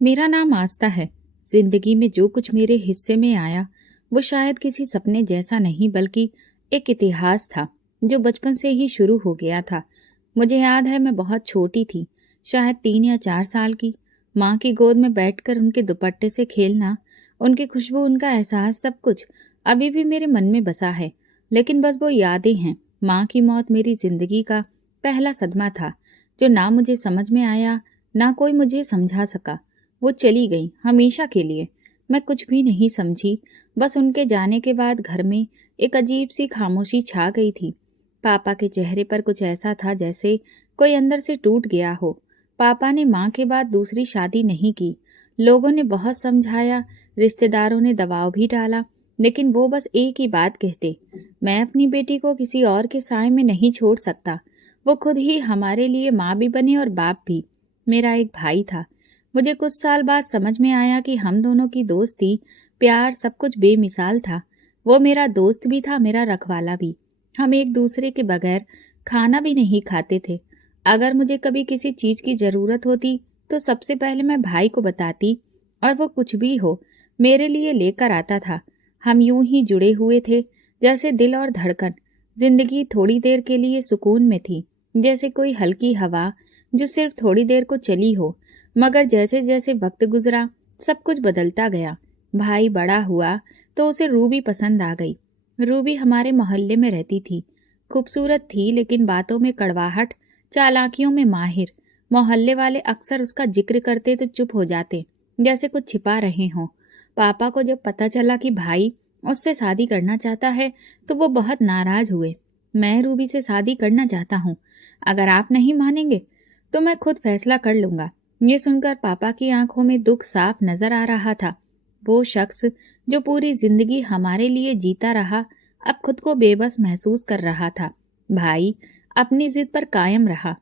मेरा नाम आस्था है। जिंदगी में जो कुछ मेरे हिस्से में आया वो शायद किसी सपने जैसा नहीं बल्कि एक इतिहास था जो बचपन से ही शुरू हो गया था। मुझे याद है मैं बहुत छोटी थी, शायद 3 या 4 साल की। माँ की गोद में बैठकर उनके दुपट्टे से खेलना, उनकी खुशबू, उनका एहसास, सब कुछ अभी भी मेरे मन में बसा है। लेकिन बस वो यादें हैं। माँ की मौत मेरी जिंदगी का पहला सदमा था जो ना मुझे समझ में आया, ना कोई मुझे समझा सका। वो चली गई हमेशा के लिए। मैं कुछ भी नहीं समझी। बस उनके जाने के बाद घर में एक अजीब सी खामोशी छा गई थी। पापा के चेहरे पर कुछ ऐसा था जैसे कोई अंदर से टूट गया हो। पापा ने माँ के बाद दूसरी शादी नहीं की। लोगों ने बहुत समझाया, रिश्तेदारों ने दबाव भी डाला, लेकिन वो बस एक ही बात कहते, मैं अपनी बेटी को किसी और के साए में नहीं छोड़ सकता। वो खुद ही हमारे लिए माँ भी बने और बाप भी। मेरा एक भाई था। मुझे कुछ साल बाद समझ में आया कि हम दोनों की दोस्ती, प्यार, सब कुछ बेमिसाल था। वो मेरा दोस्त भी था, मेरा रखवाला भी। हम एक दूसरे के बगैर खाना भी नहीं खाते थे। अगर मुझे कभी किसी चीज की जरूरत होती तो सबसे पहले मैं भाई को बताती और वो कुछ भी हो मेरे लिए लेकर आता था। हम यूं ही जुड़े हुए थे जैसे दिल और धड़कन। जिंदगी थोड़ी देर के लिए सुकून में थी, जैसे कोई हल्की हवा जो सिर्फ थोड़ी देर को चली हो। मगर जैसे जैसे वक्त गुजरा सब कुछ बदलता गया। भाई बड़ा हुआ तो उसे रूबी पसंद आ गई। रूबी हमारे मोहल्ले में रहती थी। खूबसूरत थी लेकिन बातों में कड़वाहट, चालाकियों में माहिर। मोहल्ले वाले अक्सर उसका जिक्र करते तो चुप हो जाते, जैसे कुछ छिपा रहे हों। पापा को जब पता चला कि भाई उससे शादी करना चाहता है तो वो बहुत नाराज हुए। मैं रूबी से शादी करना चाहता हूँ, अगर आप नहीं मानेंगे तो मैं खुद फैसला कर लूंगा। ये सुनकर पापा की आंखों में दुख साफ नजर आ रहा था। वो शख्स जो पूरी जिंदगी हमारे लिए जीता रहा अब खुद को बेबस महसूस कर रहा था। भाई अपनी जिद पर कायम रहा।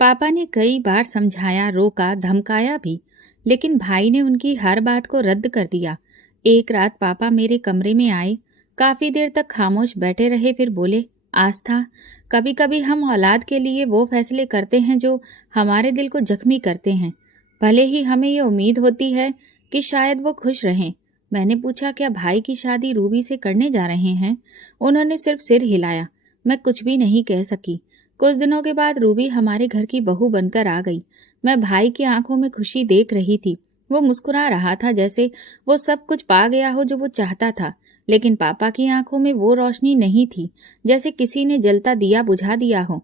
पापा ने कई बार समझाया, रोका, धमकाया भी, लेकिन भाई ने उनकी हर बात को रद्द कर दिया। एक रात पापा मेरे कमरे में आए, काफी देर तक खामोश बैठे रहे, फिर बोले, आस्था, कभी कभी हम औलाद के लिए वो फैसले करते हैं जो हमारे दिल को जख्मी करते हैं, भले ही हमें ये उम्मीद होती है कि शायद वो खुश रहें। मैंने पूछा, क्या भाई की शादी रूबी से करने जा रहे हैं? उन्होंने सिर्फ सिर हिलाया। मैं कुछ भी नहीं कह सकी। कुछ दिनों के बाद रूबी हमारे घर की बहू बनकर आ गई। मैं भाई की आंखों में खुशी देख रही थी। वो मुस्कुरा रहा था जैसे वो सब कुछ पा गया हो जो वो चाहता था। लेकिन पापा की आंखों में वो रोशनी नहीं थी, जैसे किसी ने जलता दिया बुझा दिया हो।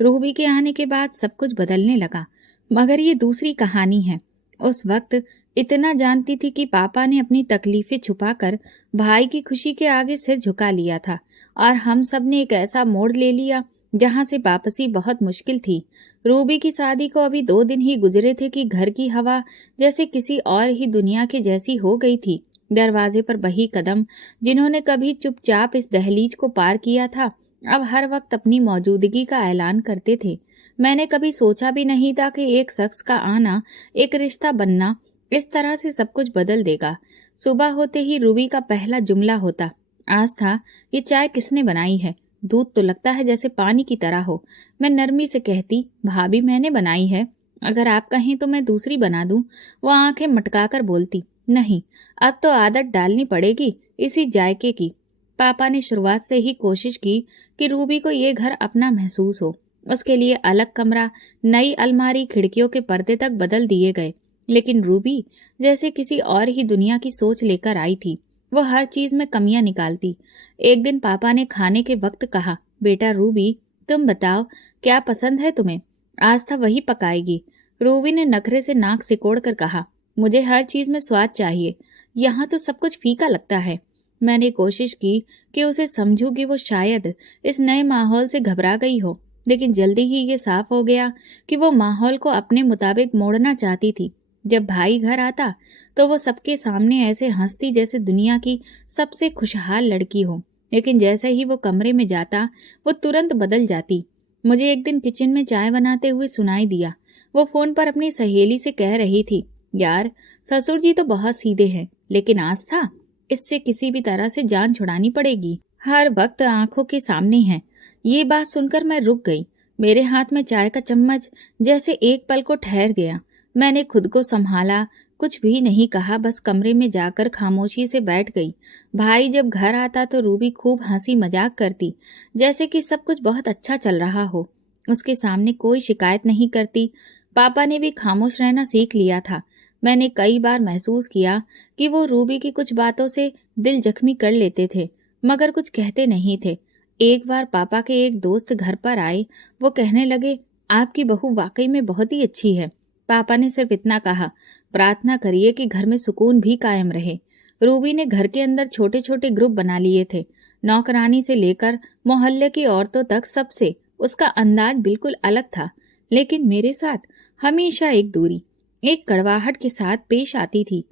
रूबी के आने के बाद सब कुछ बदलने लगा, मगर ये दूसरी कहानी है। उस वक्त इतना जानती थी कि पापा ने अपनी तकलीफें छुपाकर भाई की खुशी के आगे सिर झुका लिया था, और हम सब ने एक ऐसा मोड़ ले लिया जहां से वापसी बहुत मुश्किल थी। रूबी की शादी को अभी 2 दिन ही गुजरे थे कि घर की हवा जैसे किसी और ही दुनिया के जैसी हो गई थी। दरवाजे पर वही कदम जिन्होंने कभी चुपचाप इस दहलीज को पार किया था, अब हर वक्त अपनी मौजूदगी का ऐलान करते थे। मैंने कभी सोचा भी नहीं था कि एक शख्स का आना, एक रिश्ता बनना इस तरह से सब कुछ बदल देगा। सुबह होते ही रूबी का पहला जुमला होता, आस्था, ये चाय किसने बनाई है? दूध तो लगता है जैसे पानी की तरह हो। मैं नरमी से कहती, भाभी मैंने बनाई है, अगर आप कहें तो मैं दूसरी बना दूं। वो आंखें मटकाकर बोलती, नहीं, अब तो आदत डालनी पड़ेगी इसी जायके की। पापा ने शुरुआत से ही कोशिश की कि रूबी को ये घर अपना महसूस हो। उसके लिए अलग कमरा, नई अलमारी, खिड़कियों के पर्दे तक बदल दिए गए। लेकिन रूबी जैसे किसी और ही दुनिया की सोच लेकर आई थी। वो हर चीज में कमियां निकालती। एक दिन पापा ने खाने के वक्त कहा, बेटा रूबी, तुम बताओ क्या पसंद है तुम्हें? आस्था वही पकाएगी। रूबी ने नखरे से नाक सिकोड़ कर कहा, मुझे हर चीज में स्वाद चाहिए, यहाँ तो सब कुछ फीका लगता है। मैंने कोशिश की कि उसे समझूं कि वो शायद इस नए माहौल से घबरा गई हो, लेकिन जल्दी ही ये साफ हो गया कि वो माहौल को अपने मुताबिक मोड़ना चाहती थी। जब भाई घर आता तो वो सबके सामने ऐसे हंसती जैसे दुनिया की सबसे खुशहाल लड़की हो, लेकिन जैसे ही वो कमरे में जाता वो तुरंत बदल जाती। मुझे एक दिन किचन में चाय बनाते हुए सुनाई दिया। वो फोन पर अपनी सहेली से कह रही थी, यार ससुर जी तो बहुत सीधे हैं, लेकिन आस्था, इससे किसी भी तरह से जान छुड़ानी पड़ेगी, हर वक्त आंखों के सामने है। ये बात सुनकर मैं रुक गई। मेरे हाथ में चाय का चम्मच जैसे एक पल को ठहर गया। मैंने खुद को संभाला, कुछ भी नहीं कहा, बस कमरे में जाकर खामोशी से बैठ गई। भाई जब घर आता तो रूबी खूब हंसी मजाक करती, जैसे कि सब कुछ बहुत अच्छा चल रहा हो। उसके सामने कोई शिकायत नहीं करती। पापा ने भी खामोश रहना सीख लिया था। मैंने कई बार महसूस किया कि वो रूबी की कुछ बातों से दिल जख्मी कर लेते थे, मगर कुछ कहते नहीं थे। एक बार पापा के एक दोस्त घर पर आए। वो कहने लगे, आपकी बहू वाकई में बहुत ही अच्छी है। पापा ने सिर्फ इतना कहा, प्रार्थना करिए कि घर में सुकून भी कायम रहे। रूबी ने घर के अंदर छोटे छोटे ग्रुप बना लिए थे। नौकरानी से लेकर मोहल्ले की औरतों तक सबसे उसका अंदाज बिल्कुल अलग था, लेकिन मेरे साथ हमेशा एक दूरी, एक कड़वाहट के साथ पेश आती थी।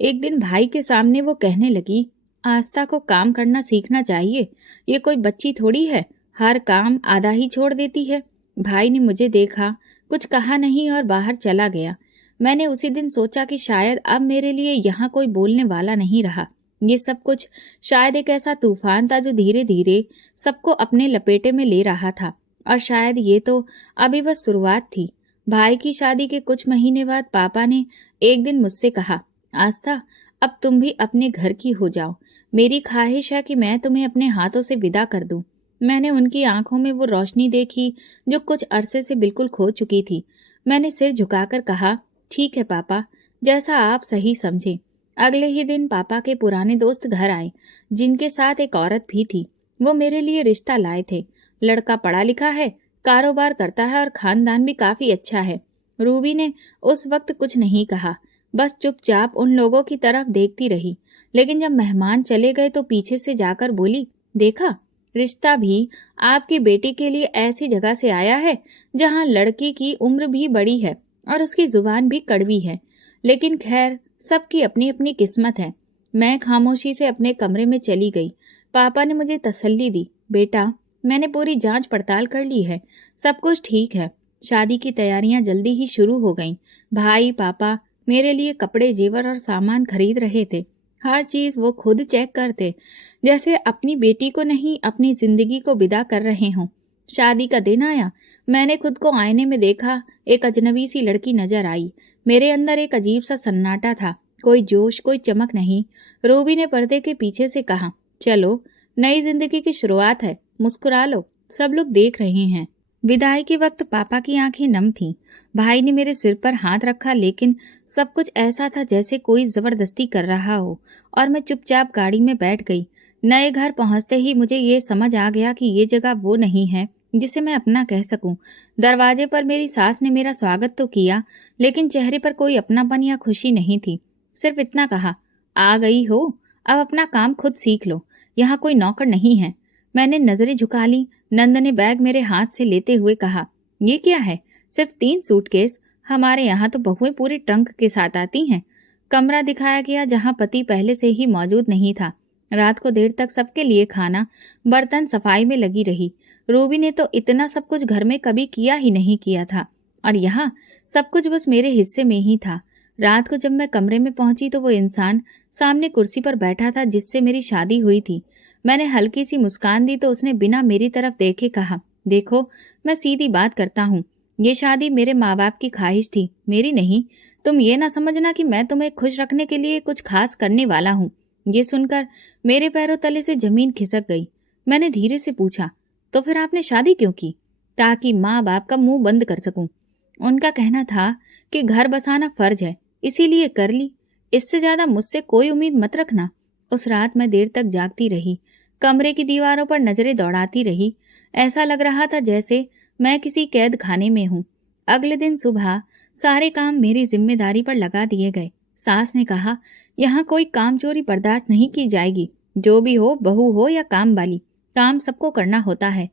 एक दिन भाई के सामने वो कहने लगी, आस्था को काम करना सीखना चाहिए। ये कोई बच्ची थोड़ी है, हर काम आधा ही छोड़ देती है। भाई ने मुझे देखा, कुछ कहा नहीं और बाहर चला गया। मैंने उसी दिन सोचा कि शायद अब मेरे लिए यहाँ कोई बोलने वाला नहीं रहा। ये सब कुछ शायद एक ऐसा तूफान था जो धीरे धीरे सबको अपने लपेटे में ले रहा था, और शायद ये तो अभी बस शुरुआत थी। भाई की शादी के कुछ महीने बाद पापा ने एक दिन मुझसे कहा, आस्था, अब तुम भी अपने घर की हो जाओ। मेरी ख्वाहिश है कि मैं तुम्हें अपने हाथों से विदा कर दूं। मैंने उनकी आंखों में वो रोशनी देखी जो कुछ अरसे से बिल्कुल खो चुकी थी। मैंने सिर झुकाकर कहा, ठीक है पापा, जैसा आप सही समझे। अगले ही दिन पापा के पुराने दोस्त घर आए, जिनके साथ एक औरत भी थी। वो मेरे लिए रिश्ता लाए थे। लड़का पढ़ा लिखा है, कारोबार करता है और खानदान भी काफी अच्छा है। रूबी ने उस वक्त कुछ नहीं कहा, बस चुपचाप उन लोगों की तरफ देखती रही। लेकिन जब मेहमान चले गए तो पीछे से जाकर बोली, देखा, रिश्ता भी आपकी बेटी के लिए ऐसी जगह से आया है जहां लड़की की उम्र भी बड़ी है और उसकी जुबान भी कड़वी है। लेकिन खैर, सबकी अपनी अपनी किस्मत है। मैं खामोशी से अपने कमरे में चली गई। पापा ने मुझे तसल्ली दी, बेटा, मैंने पूरी जांच पड़ताल कर ली है, सब कुछ ठीक है। शादी की तैयारियां जल्दी ही शुरू हो गईं। भाई पापा मेरे लिए कपड़े, जेवर और सामान खरीद रहे थे। हर चीज वो खुद चेक करते, जैसे अपनी बेटी को नहीं, अपनी जिंदगी को विदा कर रहे हों। शादी का दिन आया। मैंने खुद को आईने में देखा। एक अजनबी सी लड़की नजर आई। मेरे अंदर एक अजीब सा सन्नाटा था, कोई जोश, कोई चमक नहीं। रूबी ने पर्दे के पीछे से कहा, चलो, नई जिंदगी की शुरुआत है, मुस्कुरा लो, सब लोग देख रहे हैं। विदाई के वक्त पापा की आंखें नम थीं। भाई ने मेरे सिर पर हाथ रखा, लेकिन सब कुछ ऐसा था जैसे कोई जबरदस्ती कर रहा हो, और मैं चुपचाप गाड़ी में बैठ गई। नए घर पहुंचते ही मुझे ये समझ आ गया कि ये जगह वो नहीं है जिसे मैं अपना कह सकूं। दरवाजे पर मेरी सास ने मेरा स्वागत तो किया, लेकिन चेहरे पर कोई अपनापन या खुशी नहीं थी। सिर्फ इतना कहा, आ गई हो, अब अपना काम खुद सीख लो, यहाँ कोई नौकर नहीं है। मैंने नजरें झुका ली। नंद ने बैग मेरे हाथ से लेते हुए कहा, ये क्या है? सिर्फ 3 सूटकेस? हमारे यहाँ तो बहुएं पूरे ट्रंक के साथ आती हैं। कमरा दिखाया गया जहाँ पति पहले से ही मौजूद नहीं था। रात को देर तक सबके लिए खाना, बर्तन सफाई में लगी रही। रूबी ने तो इतना सब कुछ घर में कभी किया ही नहीं किया था, और यहाँ सब कुछ बस मेरे हिस्से में ही था। रात को जब मैं कमरे में पहुंची तो वो इंसान सामने कुर्सी पर बैठा था जिससे मेरी शादी हुई थी। मैंने हल्की सी मुस्कान दी तो उसने बिना मेरी तरफ देखे कहा, देखो, मैं सीधी बात करता हूँ, ये शादी मेरे माँ बाप की ख्वाहिश थी, मेरी नहीं। तुम ये ना समझना कि मैं तुम्हें खुश रखने के लिए कुछ खास करने वाला हूँ। ये सुनकर मेरे पैरों तले से जमीन खिसक गई। मैंने धीरे से पूछा, तो फिर आपने शादी क्यों की? ताकि माँ बाप का मुंह बंद कर सकूं। उनका कहना था कि घर बसाना फर्ज है, इसीलिए कर ली। इससे ज्यादा मुझसे कोई उम्मीद मत रखना। उस रात मैं देर तक जागती रही, कमरे की दीवारों पर नजरें दौड़ाती रही। ऐसा लग रहा था जैसे मैं किसी कैद खाने में हूँ। अगले दिन सुबह सारे काम मेरी जिम्मेदारी पर लगा दिए गए। सास ने कहा, यहाँ कोई काम चोरी बर्दाश्त नहीं की जाएगी। जो भी हो, बहू हो या काम वाली, काम सबको करना होता है।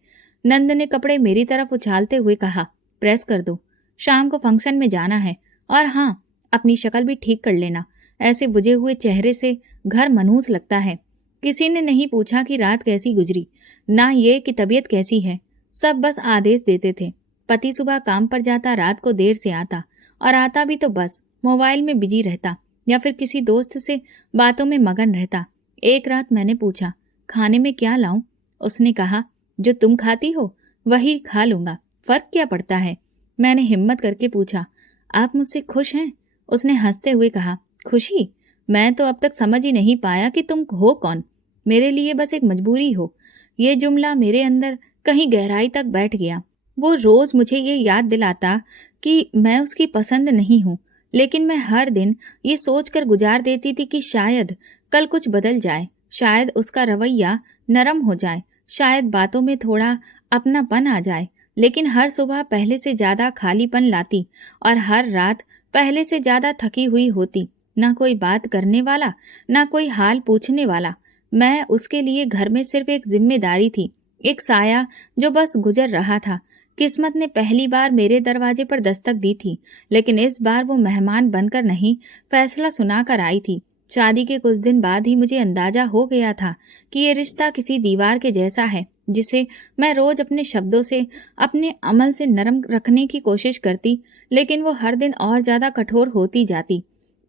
नंद ने कपड़े मेरी तरफ उछालते हुए कहा, प्रेस कर दो, शाम को फंक्शन में जाना है। और हाँ, अपनी शक्ल भी ठीक कर लेना, ऐसे बुझे हुए चेहरे से घर मनहूस लगता है। किसी ने नहीं पूछा कि रात कैसी गुजरी, ना ये कि तबीयत कैसी है। सब बस आदेश देते थे। पति सुबह काम पर जाता, रात को देर से आता, और आता भी तो बस मोबाइल में बिजी रहता या फिर किसी दोस्त से बातों में मगन रहता। एक रात मैंने पूछा, खाने में क्या लाऊं? उसने कहा, जो तुम खाती हो वही खा लूंगा, फर्क क्या पड़ता है? मैंने हिम्मत करके पूछा, आप मुझसे खुश हैं? उसने हंसते हुए कहा, खुशी? मैं तो अब तक समझ ही नहीं पाया कि तुम हो कौन। मेरे लिए बस एक मजबूरी हो। ये जुमला मेरे अंदर कहीं गहराई तक बैठ गया। वो रोज मुझे ये याद दिलाता कि मैं उसकी पसंद नहीं हूँ, लेकिन मैं हर दिन ये सोचकर गुजार देती थी कि शायद कल कुछ बदल जाए, शायद उसका रवैया नरम हो जाए, शायद बातों में थोड़ा अपनापन आ जाए। लेकिन हर सुबह पहले से ज्यादा खालीपन लाती और हर रात पहले से ज्यादा थकी हुई होती। ना कोई बात करने वाला, ना कोई हाल पूछने वाला। मैं उसके लिए घर में सिर्फ एक जिम्मेदारी थी, एक साया जो बस गुजर रहा था। किस्मत ने पहली बार मेरे दरवाजे पर दस्तक दी थी, लेकिन इस बार वो मेहमान बनकर नहीं, फैसला सुनाकर आई थी। शादी के कुछ दिन बाद ही मुझे अंदाजा हो गया था कि ये रिश्ता किसी दीवार के जैसा है, जिसे मैं रोज अपने शब्दों से, अपने अमल से नरम रखने की कोशिश करती, लेकिन वो हर दिन और ज्यादा कठोर होती जाती।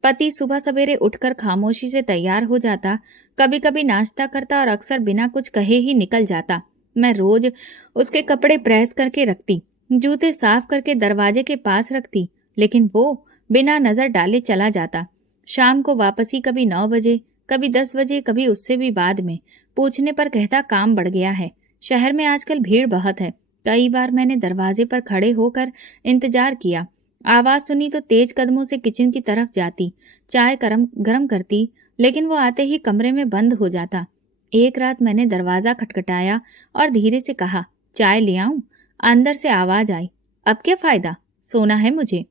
पति सुबह सवेरे उठकर खामोशी से तैयार हो जाता, कभी कभी नाश्ता करता और अक्सर बिना कुछ कहे ही निकल जाता। मैं रोज उसके कपड़े प्रेस करके रखती, जूते साफ करके दरवाजे के पास रखती, लेकिन वो बिना नजर डाले चला जाता। शाम को वापसी कभी 9 बजे, कभी 10 बजे, कभी उससे भी बाद में। पूछने पर कहता काम बढ़ गया है, शहर में आजकल भीड़ बहुत है। कई बार मैंने दरवाजे पर खड़े होकर इंतजार किया। आवाज सुनी तो तेज कदमों से किचन की तरफ जाती, चाय गरम करती, लेकिन वो आते ही कमरे में बंद हो जाता। एक रात मैंने दरवाजा खटखटाया और धीरे से कहा, चाय ले आऊं? अंदर से आवाज आई, अब क्या फायदा, सोना है मुझे।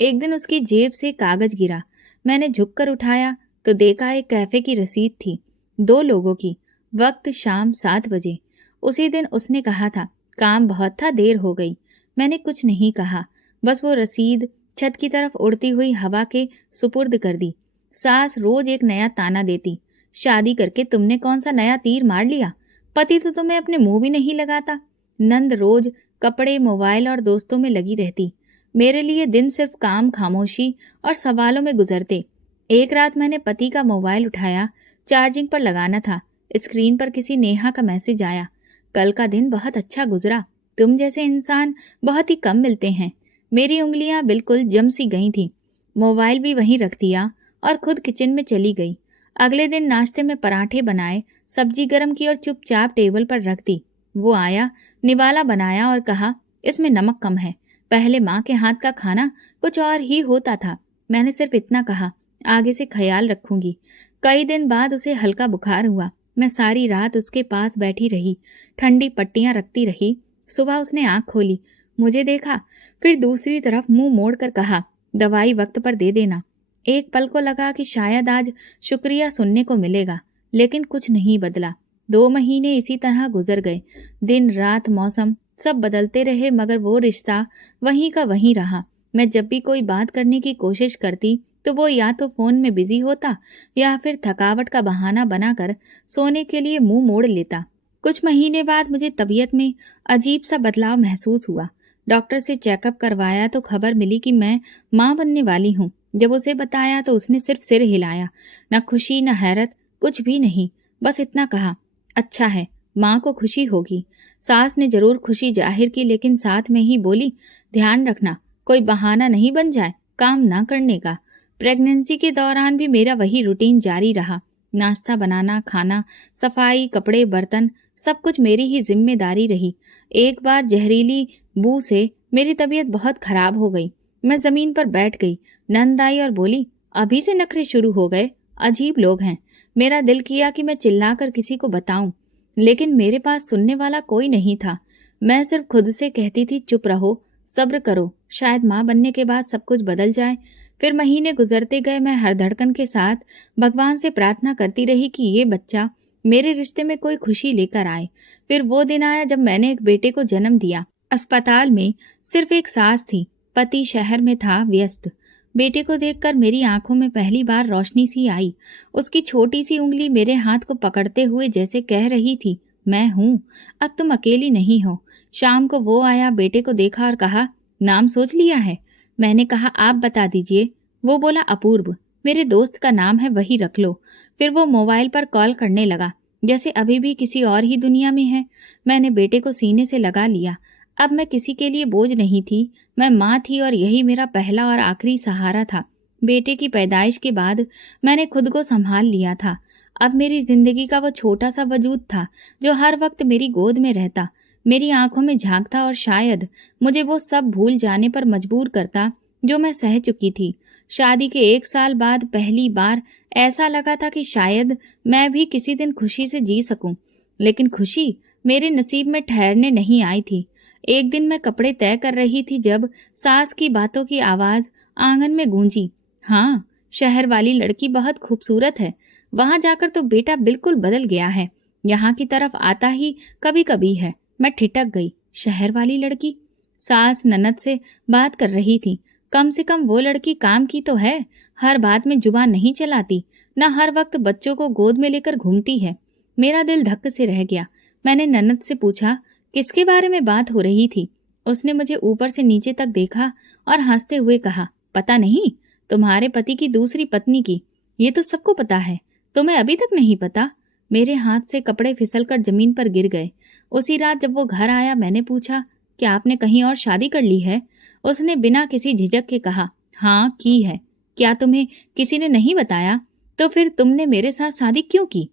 एक दिन उसकी जेब से कागज गिरा। मैंने झुककर उठाया तो देखा एक कैफे की रसीद थी, 2 लोगों की, वक्त शाम 7 बजे। उसी दिन उसने कहा था, काम बहुत था, देर हो गई। मैंने कुछ नहीं कहा, बस वो रसीद छत की तरफ उड़ती हुई हवा के सुपुर्द कर दी। सास रोज एक नया ताना देती, शादी करके तुमने कौन सा नया तीर मार लिया, पति तो तुम्हें अपने मुंह भी नहीं लगाता। नंद रोज कपड़े, मोबाइल और दोस्तों में लगी रहती। मेरे लिए दिन सिर्फ काम, खामोशी और सवालों में गुजरते। एक रात मैंने पति का मोबाइल उठाया, चार्जिंग पर लगाना था। स्क्रीन पर किसी नेहा का मैसेज आया, कल का दिन बहुत अच्छा गुजरा, तुम जैसे इंसान बहुत ही कम मिलते हैं। मेरी उंगलियां बिल्कुल जम सी गई थी। मोबाइल भी वहीं रख दिया और खुद किचन में चली गई। अगले दिन नाश्ते में पराठे बनाए, सब्जी गरम की और चुपचाप टेबल पर रख दी। वो आया, निवाला बनाया और कहा, इसमें नमक कम है। पहले माँ के हाथ का खाना कुछ और ही होता था। मैंने सिर्फ इतना कहा, आगे से ख्याल रखूंगी। कई दिन बाद उसे हल्का बुखार हुआ। मैं सारी रात उसके पास बैठी रही, ठंडी पट्टियां रखती रही। सुबह उसने आंख खोली, मुझे देखा, फिर दूसरी तरफ मुंह मोड़कर कहा, दवाई वक्त पर दे देना। एक पल को लगा कि शायद आज शुक्रिया सुनने को मिलेगा, लेकिन कुछ नहीं बदला। 2 महीने इसी तरह गुजर गए। दिन रात मौसम सब बदलते रहे, मगर वो रिश्ता वहीं का वहीं रहा। मैं जब भी कोई बात करने की कोशिश करती तो वो या तो फोन में बिजी होता या फिर थकावट का बहाना बनाकर सोने के लिए मुंह मोड़ लेता। कुछ महीने बाद मुझे तबीयत में अजीब सा बदलाव महसूस हुआ। डॉक्टर से चेकअप करवाया तो खबर मिली कि मैं माँ बनने वाली हूँ। जब उसे बताया तो उसने सिर्फ सिर हिलाया, न खुशी न हैरत, कुछ भी नहीं, बस इतना कहा, अच्छा है, माँ को खुशी होगी। सास ने जरूर खुशी जाहिर की, लेकिन साथ में ही बोली, ध्यान रखना कोई बहाना नहीं बन जाए काम ना करने का। प्रेगनेंसी के दौरान भी मेरा वही रूटीन जारी रहा। नाश्ता बनाना, खाना, सफाई, कपड़े, बर्तन, सब कुछ मेरी ही जिम्मेदारी रही। एक बार जहरीली बू से मेरी तबीयत बहुत खराब हो गई। मैं जमीन पर बैठ गई। नंद आई और बोली, अभी से नखरे शुरू हो गए, अजीब लोग हैं। मेरा दिल किया कि मैं चिल्लाकर किसी को बताऊं, लेकिन मेरे पास सुनने वाला कोई नहीं था। मैं सिर्फ खुद से कहती थी, चुप रहो, सब्र करो, शायद माँ बनने के बाद सब कुछ बदल जाए। फिर महीने गुजरते गए। मैं हर धड़कन के साथ भगवान से प्रार्थना करती रही कि ये बच्चा मेरे रिश्ते में कोई खुशी लेकर आए। फिर वो दिन आया जब मैंने एक बेटे को जन्म दिया। अस्पताल में सिर्फ एक सास थी, पति शहर में था व्यस्त। बेटे को देखकर मेरी आंखों में पहली बार रोशनी सी आई। उसकी छोटी सी उंगली मेरे हाथ को पकड़ते हुए जैसे कह रही थी, मैं हूँ, अब तुम अकेली नहीं हो। शाम को वो आया, बेटे को देखा और कहा, नाम सोच लिया है? मैंने कहा, आप बता दीजिए। वो बोला, अपूर्व, मेरे दोस्त का नाम है, वही रख लो। फिर वो मोबाइल पर कॉल करने लगा, जैसे अभी भी किसी और ही दुनिया में है। मैंने बेटे को सीने से लगा लिया। अब मैं किसी के लिए बोझ नहीं थी, मैं माँ थी और यही मेरा पहला और आखिरी सहारा था। बेटे की पैदाइश के बाद मैंने खुद को संभाल लिया था। अब मेरी जिंदगी का वो छोटा सा वजूद था जो हर वक्त मेरी गोद में रहता, मेरी आंखों में झांकता और शायद मुझे वो सब भूल जाने पर मजबूर करता जो मैं सह चुकी थी। शादी के 1 साल बाद पहली बार ऐसा लगा था कि शायद मैं भी किसी दिन खुशी से जी सकूं, लेकिन खुशी मेरे नसीब में ठहरने नहीं आई थी। एक दिन मैं कपड़े तय कर रही थी जब सास की बातों की आवाज आंगन में गूंजी। हाँ, शहर वाली लड़की बहुत खूबसूरत है, वहां जाकर तो बेटा बिल्कुल बदल गया है, यहाँ की तरफ आता ही कभी कभी है। मैं ठिठक गई। शहर वाली लड़की? सास ननद से बात कर रही थी। कम से कम वो लड़की काम की तो है, हर बात में जुबान नहीं चलाती, न हर वक्त बच्चों को गोद में लेकर घूमती है। मेरा दिल धक्क से रह गया। मैंने ननद से पूछा, किसके बारे में बात हो रही थी? उसने मुझे ऊपर से नीचे तक देखा और हंसते हुए कहा, पता नहीं, तुम्हारे पति की दूसरी पत्नी की। ये तो सबको पता है, तुम्हें अभी तक नहीं पता? मेरे हाथ से कपड़े फिसलकर जमीन पर गिर गए। उसी रात जब वो घर आया मैंने पूछा, क्या आपने कहीं और शादी कर ली है? उसने बिना किसी झिझक के कहा, हाँ की है। क्या तुम्हें किसी ने नहीं बताया? तो फिर तुमने मेरे साथ शादी क्यों की?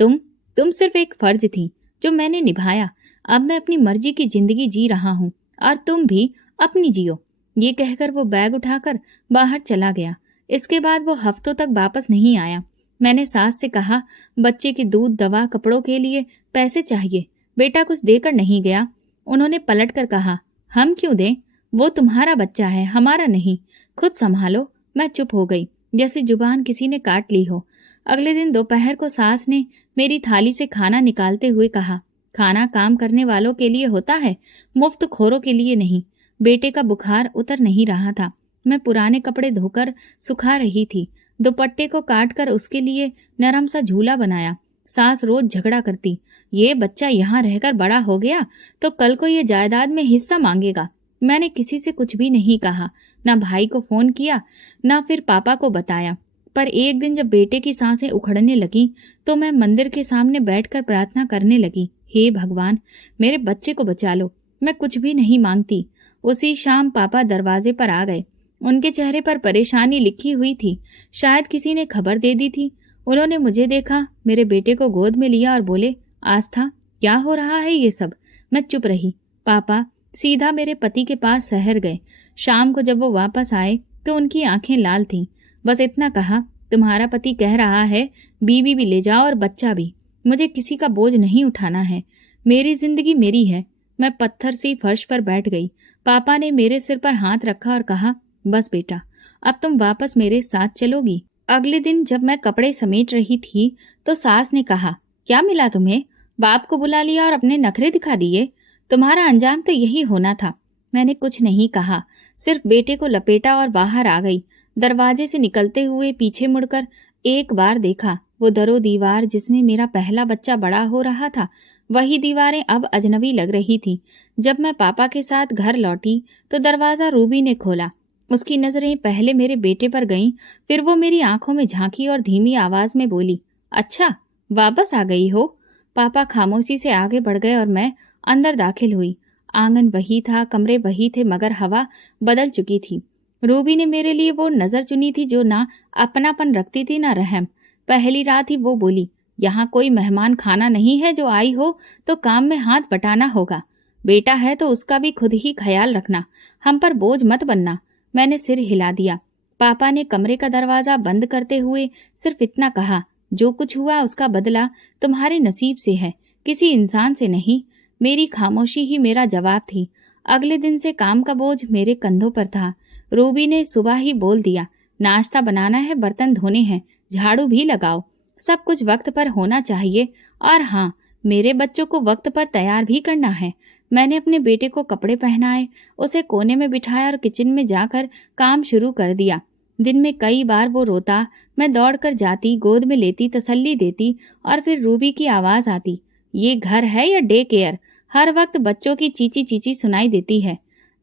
तुम सिर्फ एक फर्ज थी जो मैंने निभाया। अब मैं अपनी मर्जी की जिंदगी जी रहा हूँ और तुम भी अपनी जियो। ये कहकर वो बैग उठाकर बाहर चला गया। इसके बाद वो हफ्तों तक वापस नहीं आया। मैंने सास से कहा, बच्चे की दूध, दवा, कपड़ों के लिए पैसे चाहिए। बेटा कुछ देकर नहीं गया। उन्होंने पलट कर कहा, हम क्यों दें? वो तुम्हारा बच्चा है, हमारा नहीं। खुद संभालो। मैं चुप हो गई, जैसे जुबान किसी ने काट ली हो। अगले दिन दोपहर को सास ने मेरी थाली से खाना निकालते हुए कहा, खाना काम करने वालों के लिए होता है, मुफ्त खोरों के लिए नहीं। बेटे का बुखार उतर नहीं रहा था। मैं पुराने कपड़े धोकर सुखा रही थी। दुपट्टे को काटकर उसके लिए नरम सा झूला बनाया। सास रोज झगड़ा करती, ये बच्चा यहाँ रहकर बड़ा हो गया तो कल को ये जायदाद में हिस्सा मांगेगा। मैंने किसी से कुछ भी नहीं कहा, ना भाई को फोन किया, ना फिर पापा को बताया। पर एक दिन जब बेटे की सांसें उखड़ने लगी तो मैं मंदिर के सामने बैठकर प्रार्थना करने लगी, हे भगवान, मेरे बच्चे को बचा लो। मैं कुछ भी नहीं मांगती। उसी शाम पापा दरवाजे पर आ गए। उनके चेहरे पर परेशानी लिखी हुई थी। शायद किसी ने खबर दे दी थी। उन्होंने मुझे देखा, मेरे बेटे को गोद में लिया और बोले, आस्था, क्या हो रहा है ये सब? मैं चुप रही। पापा सीधा मेरे पति के पास शहर गए। शाम को जब वो वापस आए तो उनकी आंखें लाल थीं। बस इतना कहा, तुम्हारा पति कह रहा है बीवी भी ले जाओ और बच्चा भी। मुझे किसी का बोझ नहीं उठाना है। मेरी जिंदगी मेरी है। मैं पत्थर सी फर्श पर बैठ गई। पापा ने मेरे सिर पर हाथ रखा और कहा, बस बेटा, अब तुम वापस मेरे साथ चलोगी। अगले दिन जब मैं कपड़े समेट रही थी तो सास ने कहा, क्या मिला तुम्हें? बाप को बुला लिया और अपने नखरे दिखा दिए। तुम्हारा अंजाम तो यही होना था। मैंने कुछ नहीं कहा, सिर्फ बेटे को लपेटा और बाहर आ गई। दरवाजे से निकलते हुए पीछे मुड़कर एक बार देखा। वो दरो दीवार जिसमें मेरा पहला बच्चा बड़ा हो रहा था, वही दीवारें अब अजनबी लग रही थी। जब मैं पापा के साथ घर लौटी तो दरवाजा रूबी ने खोला। उसकी नजरें पहले मेरे बेटे पर गईं, फिर वो मेरी आंखों में झांकी और धीमी आवाज में बोली, अच्छा, वापस आ गई हो? पापा खामोशी से आगे बढ़ गए और मैं अंदर दाखिल हुई। आंगन वही था, कमरे वही थे, मगर हवा बदल चुकी थी। रूबी ने मेरे लिए वो नजर चुनी थी जो ना अपनापन रखती थी ना रहम। पहली रात ही वो बोली, यहाँ कोई मेहमान खाना नहीं है, जो आई हो तो काम में हाथ बटाना होगा। बेटा है तो उसका भी खुद ही ख्याल रखना, हम पर बोझ मत बनना। मैंने सिर हिला दिया। पापा ने कमरे का दरवाजा बंद करते हुए सिर्फ इतना कहा, जो कुछ हुआ उसका बदला तुम्हारे नसीब से है, किसी इंसान से नहीं। मेरी खामोशी ही मेरा जवाब थी। अगले दिन से काम का बोझ मेरे कंधों पर था। रूबी ने सुबह ही बोल दिया, नाश्ता बनाना है, बर्तन धोने हैं, झाड़ू भी लगाओ, सब कुछ वक्त पर होना चाहिए। और हाँ, मेरे बच्चों को वक्त पर तैयार भी करना है। मैंने अपने बेटे को कपड़े पहनाए, उसे कोने में बिठाया और किचन में जाकर काम शुरू कर दिया। दिन में कई बार वो रोता, मैं दौड़कर जाती, गोद में लेती, तसल्ली देती और फिर रूबी की आवाज आती, ये घर है या डे केयर? हर वक्त बच्चों की चींची चींची सुनाई देती है।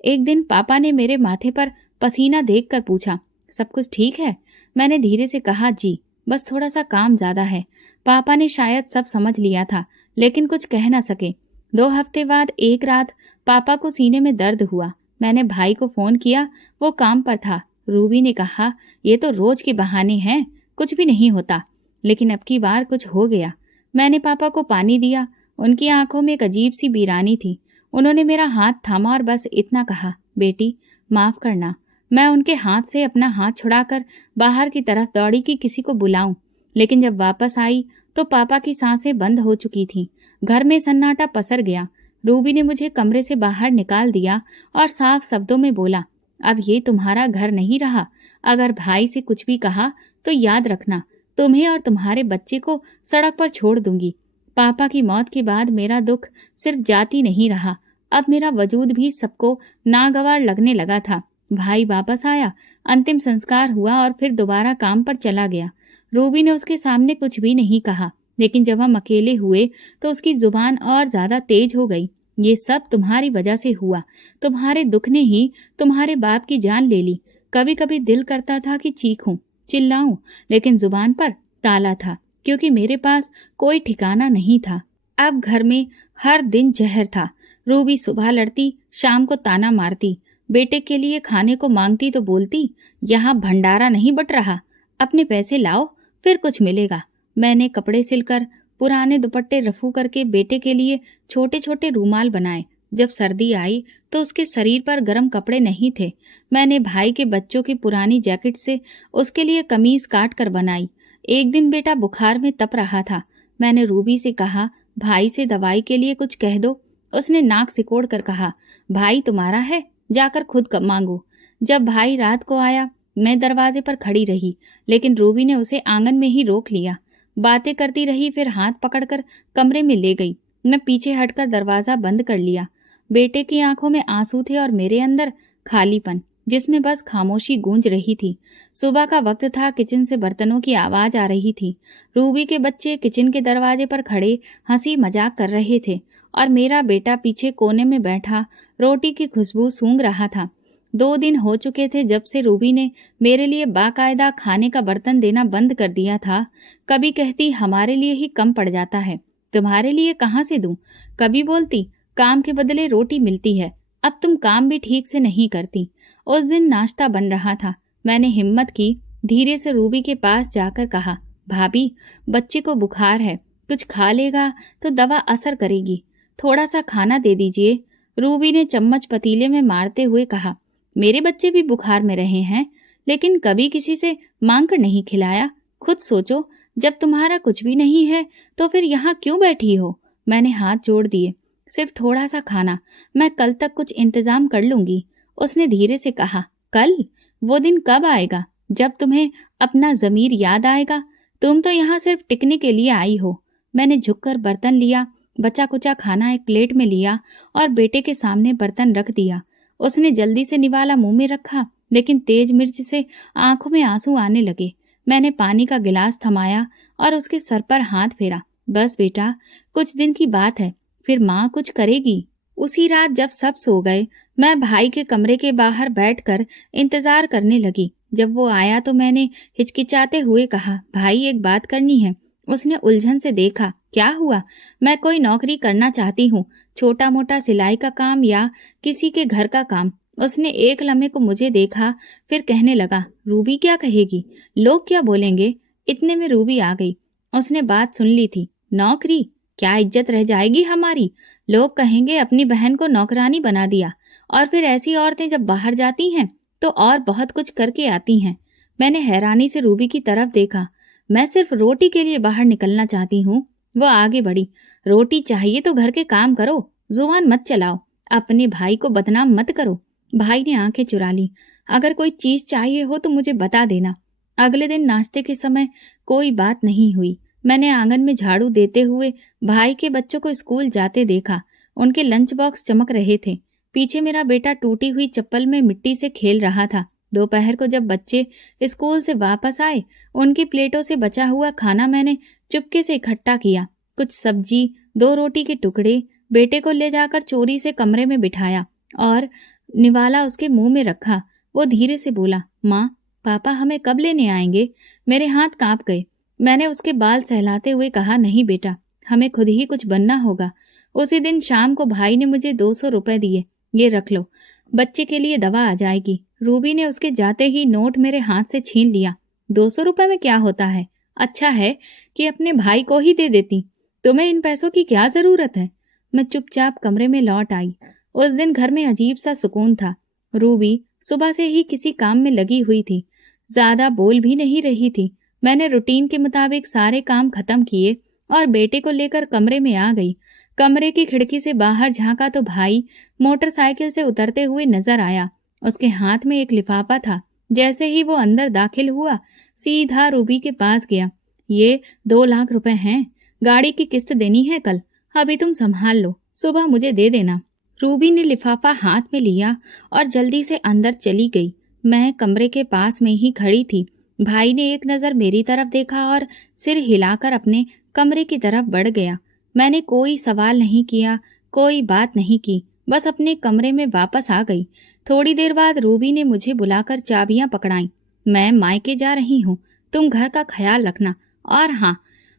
एक दिन पापा ने मेरे माथे पर पसीना देखकर पूछा, सब कुछ ठीक है? मैंने धीरे से कहा, जी, बस थोड़ा सा काम ज्यादा है। पापा ने शायद सब समझ लिया था, लेकिन कुछ कह ना सके। 2 हफ्ते बाद एक रात पापा को सीने में दर्द हुआ। मैंने भाई को फोन किया, वो काम पर था। रूबी ने कहा, ये तो रोज के बहाने हैं, कुछ भी नहीं होता। लेकिन अब की बार कुछ हो गया। मैंने पापा को पानी दिया। उनकी आंखों में एक अजीब सी वीरानी थी। उन्होंने मेरा हाथ थामा और बस इतना कहा, बेटी माफ करना। मैं उनके हाथ से अपना हाथ छुड़ाकर बाहर की तरफ दौड़ी कि किसी को बुलाऊं। लेकिन जब वापस आई तो पापा की सांसें बंद हो चुकी थीं। घर में सन्नाटा पसर गया। रूबी ने मुझे कमरे से बाहर निकाल दिया और साफ शब्दों में बोला, अब ये तुम्हारा घर नहीं रहा। अगर भाई से कुछ भी कहा तो याद रखना, तुम्हें और तुम्हारे बच्चे को सड़क पर छोड़ दूंगी। पापा की मौत के बाद मेरा दुख सिर्फ जाति नहीं रहा, अब मेरा वजूद भी सबको नागवार लगने लगा था। भाई वापस आया, अंतिम संस्कार हुआ और फिर दोबारा काम पर चला गया। रूबी ने उसके सामने कुछ भी नहीं कहा, लेकिन जब हम अकेले हुए तो उसकी जुबान और ज्यादा तेज हो गई। ये सब तुम्हारी वजह से हुआ। तुम्हारे दुख ने ही तुम्हारे बाप की जान ले ली। कभी कभी दिल करता था कि चीखूं, चिल्लाऊं, लेकिन जुबान पर ताला था, क्योंकि मेरे पास कोई ठिकाना नहीं था। अब घर में हर दिन जहर था। रूबी सुबह लड़ती, शाम को ताना मारती, बेटे के लिए खाने को मांगती तो बोलती, यहाँ भंडारा नहीं बट रहा, अपने पैसे लाओ फिर कुछ मिलेगा। मैंने कपड़े सिलकर पुराने दुपट्टे रफू करके बेटे के लिए छोटे छोटे रूमाल बनाए। जब सर्दी आई तो उसके शरीर पर गर्म कपड़े नहीं थे। मैंने भाई के बच्चों की पुरानी जैकेट से उसके लिए कमीज काट कर बनाई। एक दिन बेटा बुखार में तप रहा था। मैंने रूबी से कहा, भाई से दवाई के लिए कुछ कह दो। उसने नाक सिकोड़ कर कहा, भाई तुम्हारा है, जाकर खुद मांगो। जब भाई रात को आया मैं दरवाजे पर खड़ी रही, लेकिन रूबी ने उसे आंगन में ही रोक लिया। बातें करती रही, फिर हाथ पकड़कर कमरे में ले गई। मैं पीछे हटकर दरवाजा बंद कर लिया। बेटे की आंखों में आंसू थे और मेरे अंदर खालीपन, जिसमें बस खामोशी गूंज रही थी। सुबह का वक्त था, किचन से बर्तनों की आवाज आ रही थी। रूबी के बच्चे किचन के दरवाजे पर खड़े हंसी मजाक कर रहे थे और मेरा बेटा पीछे कोने में बैठा रोटी की खुशबू सूंघ रहा था। 2 दिन हो चुके थे जब से रूबी ने मेरे लिए बाकायदा खाने का बर्तन देना बंद कर दिया था। कभी कहती, हमारे लिए ही कम पड़ जाता है, तुम्हारे लिए कहाँ से दूं। कभी बोलती, काम के बदले रोटी मिलती है, अब तुम काम भी ठीक से नहीं करती। उस दिन नाश्ता बन रहा था। मैंने हिम्मत की, धीरे से रूबी के पास जाकर कहा, भाभी बच्चे को बुखार है, कुछ खा लेगा तो दवा असर करेगी, थोड़ा सा खाना दे दीजिए। रूबी ने चम्मच पतीले में मारते हुए कहा, मेरे बच्चे भी बुखार में रहे हैं, लेकिन कभी किसी से मांग कर नहीं खिलाया। खुद सोचो, जब तुम्हारा कुछ भी नहीं है तो फिर यहाँ क्यों बैठी हो। मैंने हाथ जोड़ दिए, सिर्फ थोड़ा सा खाना, मैं कल तक कुछ इंतजाम कर लूंगी। उसने धीरे से कहा, कल? वो दिन कब आएगा जब तुम्हें अपना जमीर याद आएगा। तुम तो यहाँ सिर्फ टिकने के लिए आई हो। मैंने झुककर बर्तन लिया, बचा कुचा खाना एक प्लेट में लिया और बेटे के सामने बर्तन रख दिया। उसने जल्दी से निवाला मुंह में रखा, लेकिन तेज मिर्च से आंखों में आंसू आने लगे। मैंने पानी का गिलास थमाया और उसके सर पर हाथ फेरा। बस बेटा, कुछ दिन की बात है, फिर माँ कुछ करेगी। उसी रात जब सब सो गए, मैं भाई के कमरे के बाहर बैठकर इंतजार करने लगी। जब वो आया तो मैंने हिचकिचाते हुए कहा, भाई एक बात करनी है। उसने उलझन से देखा, क्या हुआ? मैं कोई नौकरी करना चाहती हूँ, छोटा मोटा सिलाई का काम या किसी के घर का काम। उसने एक लम्हे को मुझे देखा, फिर कहने लगा, रूबी क्या कहेगी, लोग क्या बोलेंगे। इतने में रूबी आ गई। उसने बात सुन ली थी। नौकरी? क्या इज्जत रह जाएगी हमारी? लोग कहेंगे अपनी बहन को नौकरानी बना दिया। और फिर ऐसी औरतें जब बाहर जाती हैं तो और बहुत कुछ करके आती हैं। मैंने हैरानी से रूबी की तरफ देखा। मैं सिर्फ रोटी के लिए बाहर निकलना चाहती हूँ। वो आगे बढ़ी, रोटी चाहिए तो घर के काम करो, जुबान मत चलाओ, अपने भाई को बदनाम मत करो। भाई ने आंखें चुरा ली। अगर कोई चीज चाहिए हो तो मुझे बता देना। अगले दिन नाश्ते के समय कोई बात नहीं हुई। मैंने आंगन में झाड़ू देते हुए भाई के बच्चों को स्कूल जाते देखा। उनके लंच बॉक्स चमक रहे थे। पीछे मेरा बेटा टूटी हुई चप्पल में मिट्टी से खेल रहा था। दोपहर को जब बच्चे स्कूल से वापस आए, उनकी प्लेटों से बचा हुआ खाना मैंने चुपके से इकट्ठा किया। कुछ सब्जी, 2 रोटी के टुकड़े बेटे को ले जाकर चोरी से कमरे में बिठाया और निवाला उसके मुंह में रखा। वो धीरे से बोला, माँ पापा हमें कब लेने आएंगे? मेरे हाथ कांप गए। मैंने उसके बाल सहलाते हुए कहा, नहीं बेटा, हमें खुद ही कुछ बनना होगा। उसी दिन शाम को भाई ने मुझे 200 रुपए दिए, ये रख लो। बच्चे के लिए दवा आ जाएगी। रूबी ने उसके जाते ही नोट मेरे हाथ से छीन लिया। 200 रुपए में क्या होता है? अच्छा है कि अपने भाई को ही दे देती। तुम्हें इन पैसों की क्या जरूरत है? मैं चुपचाप कमरे में लौट आई। उस दिन घर में अजीब सा सुकून था। रूबी सुबह से ही किसी काम में लगी हुई थी, ज्यादा बोल भी नहीं रही थी। मैंने रूटीन के मुताबिक सारे काम खत्म किए और बेटे को लेकर कमरे में आ गई। कमरे की खिड़की से बाहर झांका तो भाई मोटरसाइकिल से उतरते हुए नजर आया। उसके हाथ में एक लिफाफा था। जैसे ही वो अंदर दाखिल हुआ, सीधा रूबी के पास गया। ये 2 लाख रुपए हैं, गाड़ी की किस्त देनी है कल, अभी तुम संभाल लो, सुबह मुझे दे देना। रूबी ने लिफाफा हाथ में लिया और जल्दी से अंदर चली गई। मैं कमरे के पास में ही खड़ी थी। भाई ने एक नजर मेरी तरफ देखा और सिर हिलाकर अपने कमरे की तरफ बढ़ गया। मैंने कोई सवाल नहीं किया, कोई बात नहीं की, बस अपने कमरे में वापस आ गई। थोड़ी देर बाद रूबी ने मुझे बुलाकर चाबियां पकड़ाईं। मैं मायके जा रही हूँ, तुम घर का ख्याल रखना, और हाँ,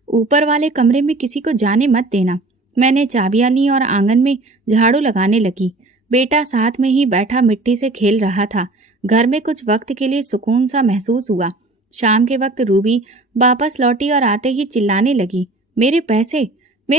ऊपर वाले कमरे में किसी को जाने मत देना। मैंने चाबियां ली और आंगन में झाड़ू लगाने लगी। बेटा साथ में ही बैठा मिट्टी से खेल रहा था। घर में कुछ वक्त के लिए सुकून सा महसूस हुआ। शाम के वक्त रूबी वापस लौटी और आते ही चिल्लाने लगी, मेरे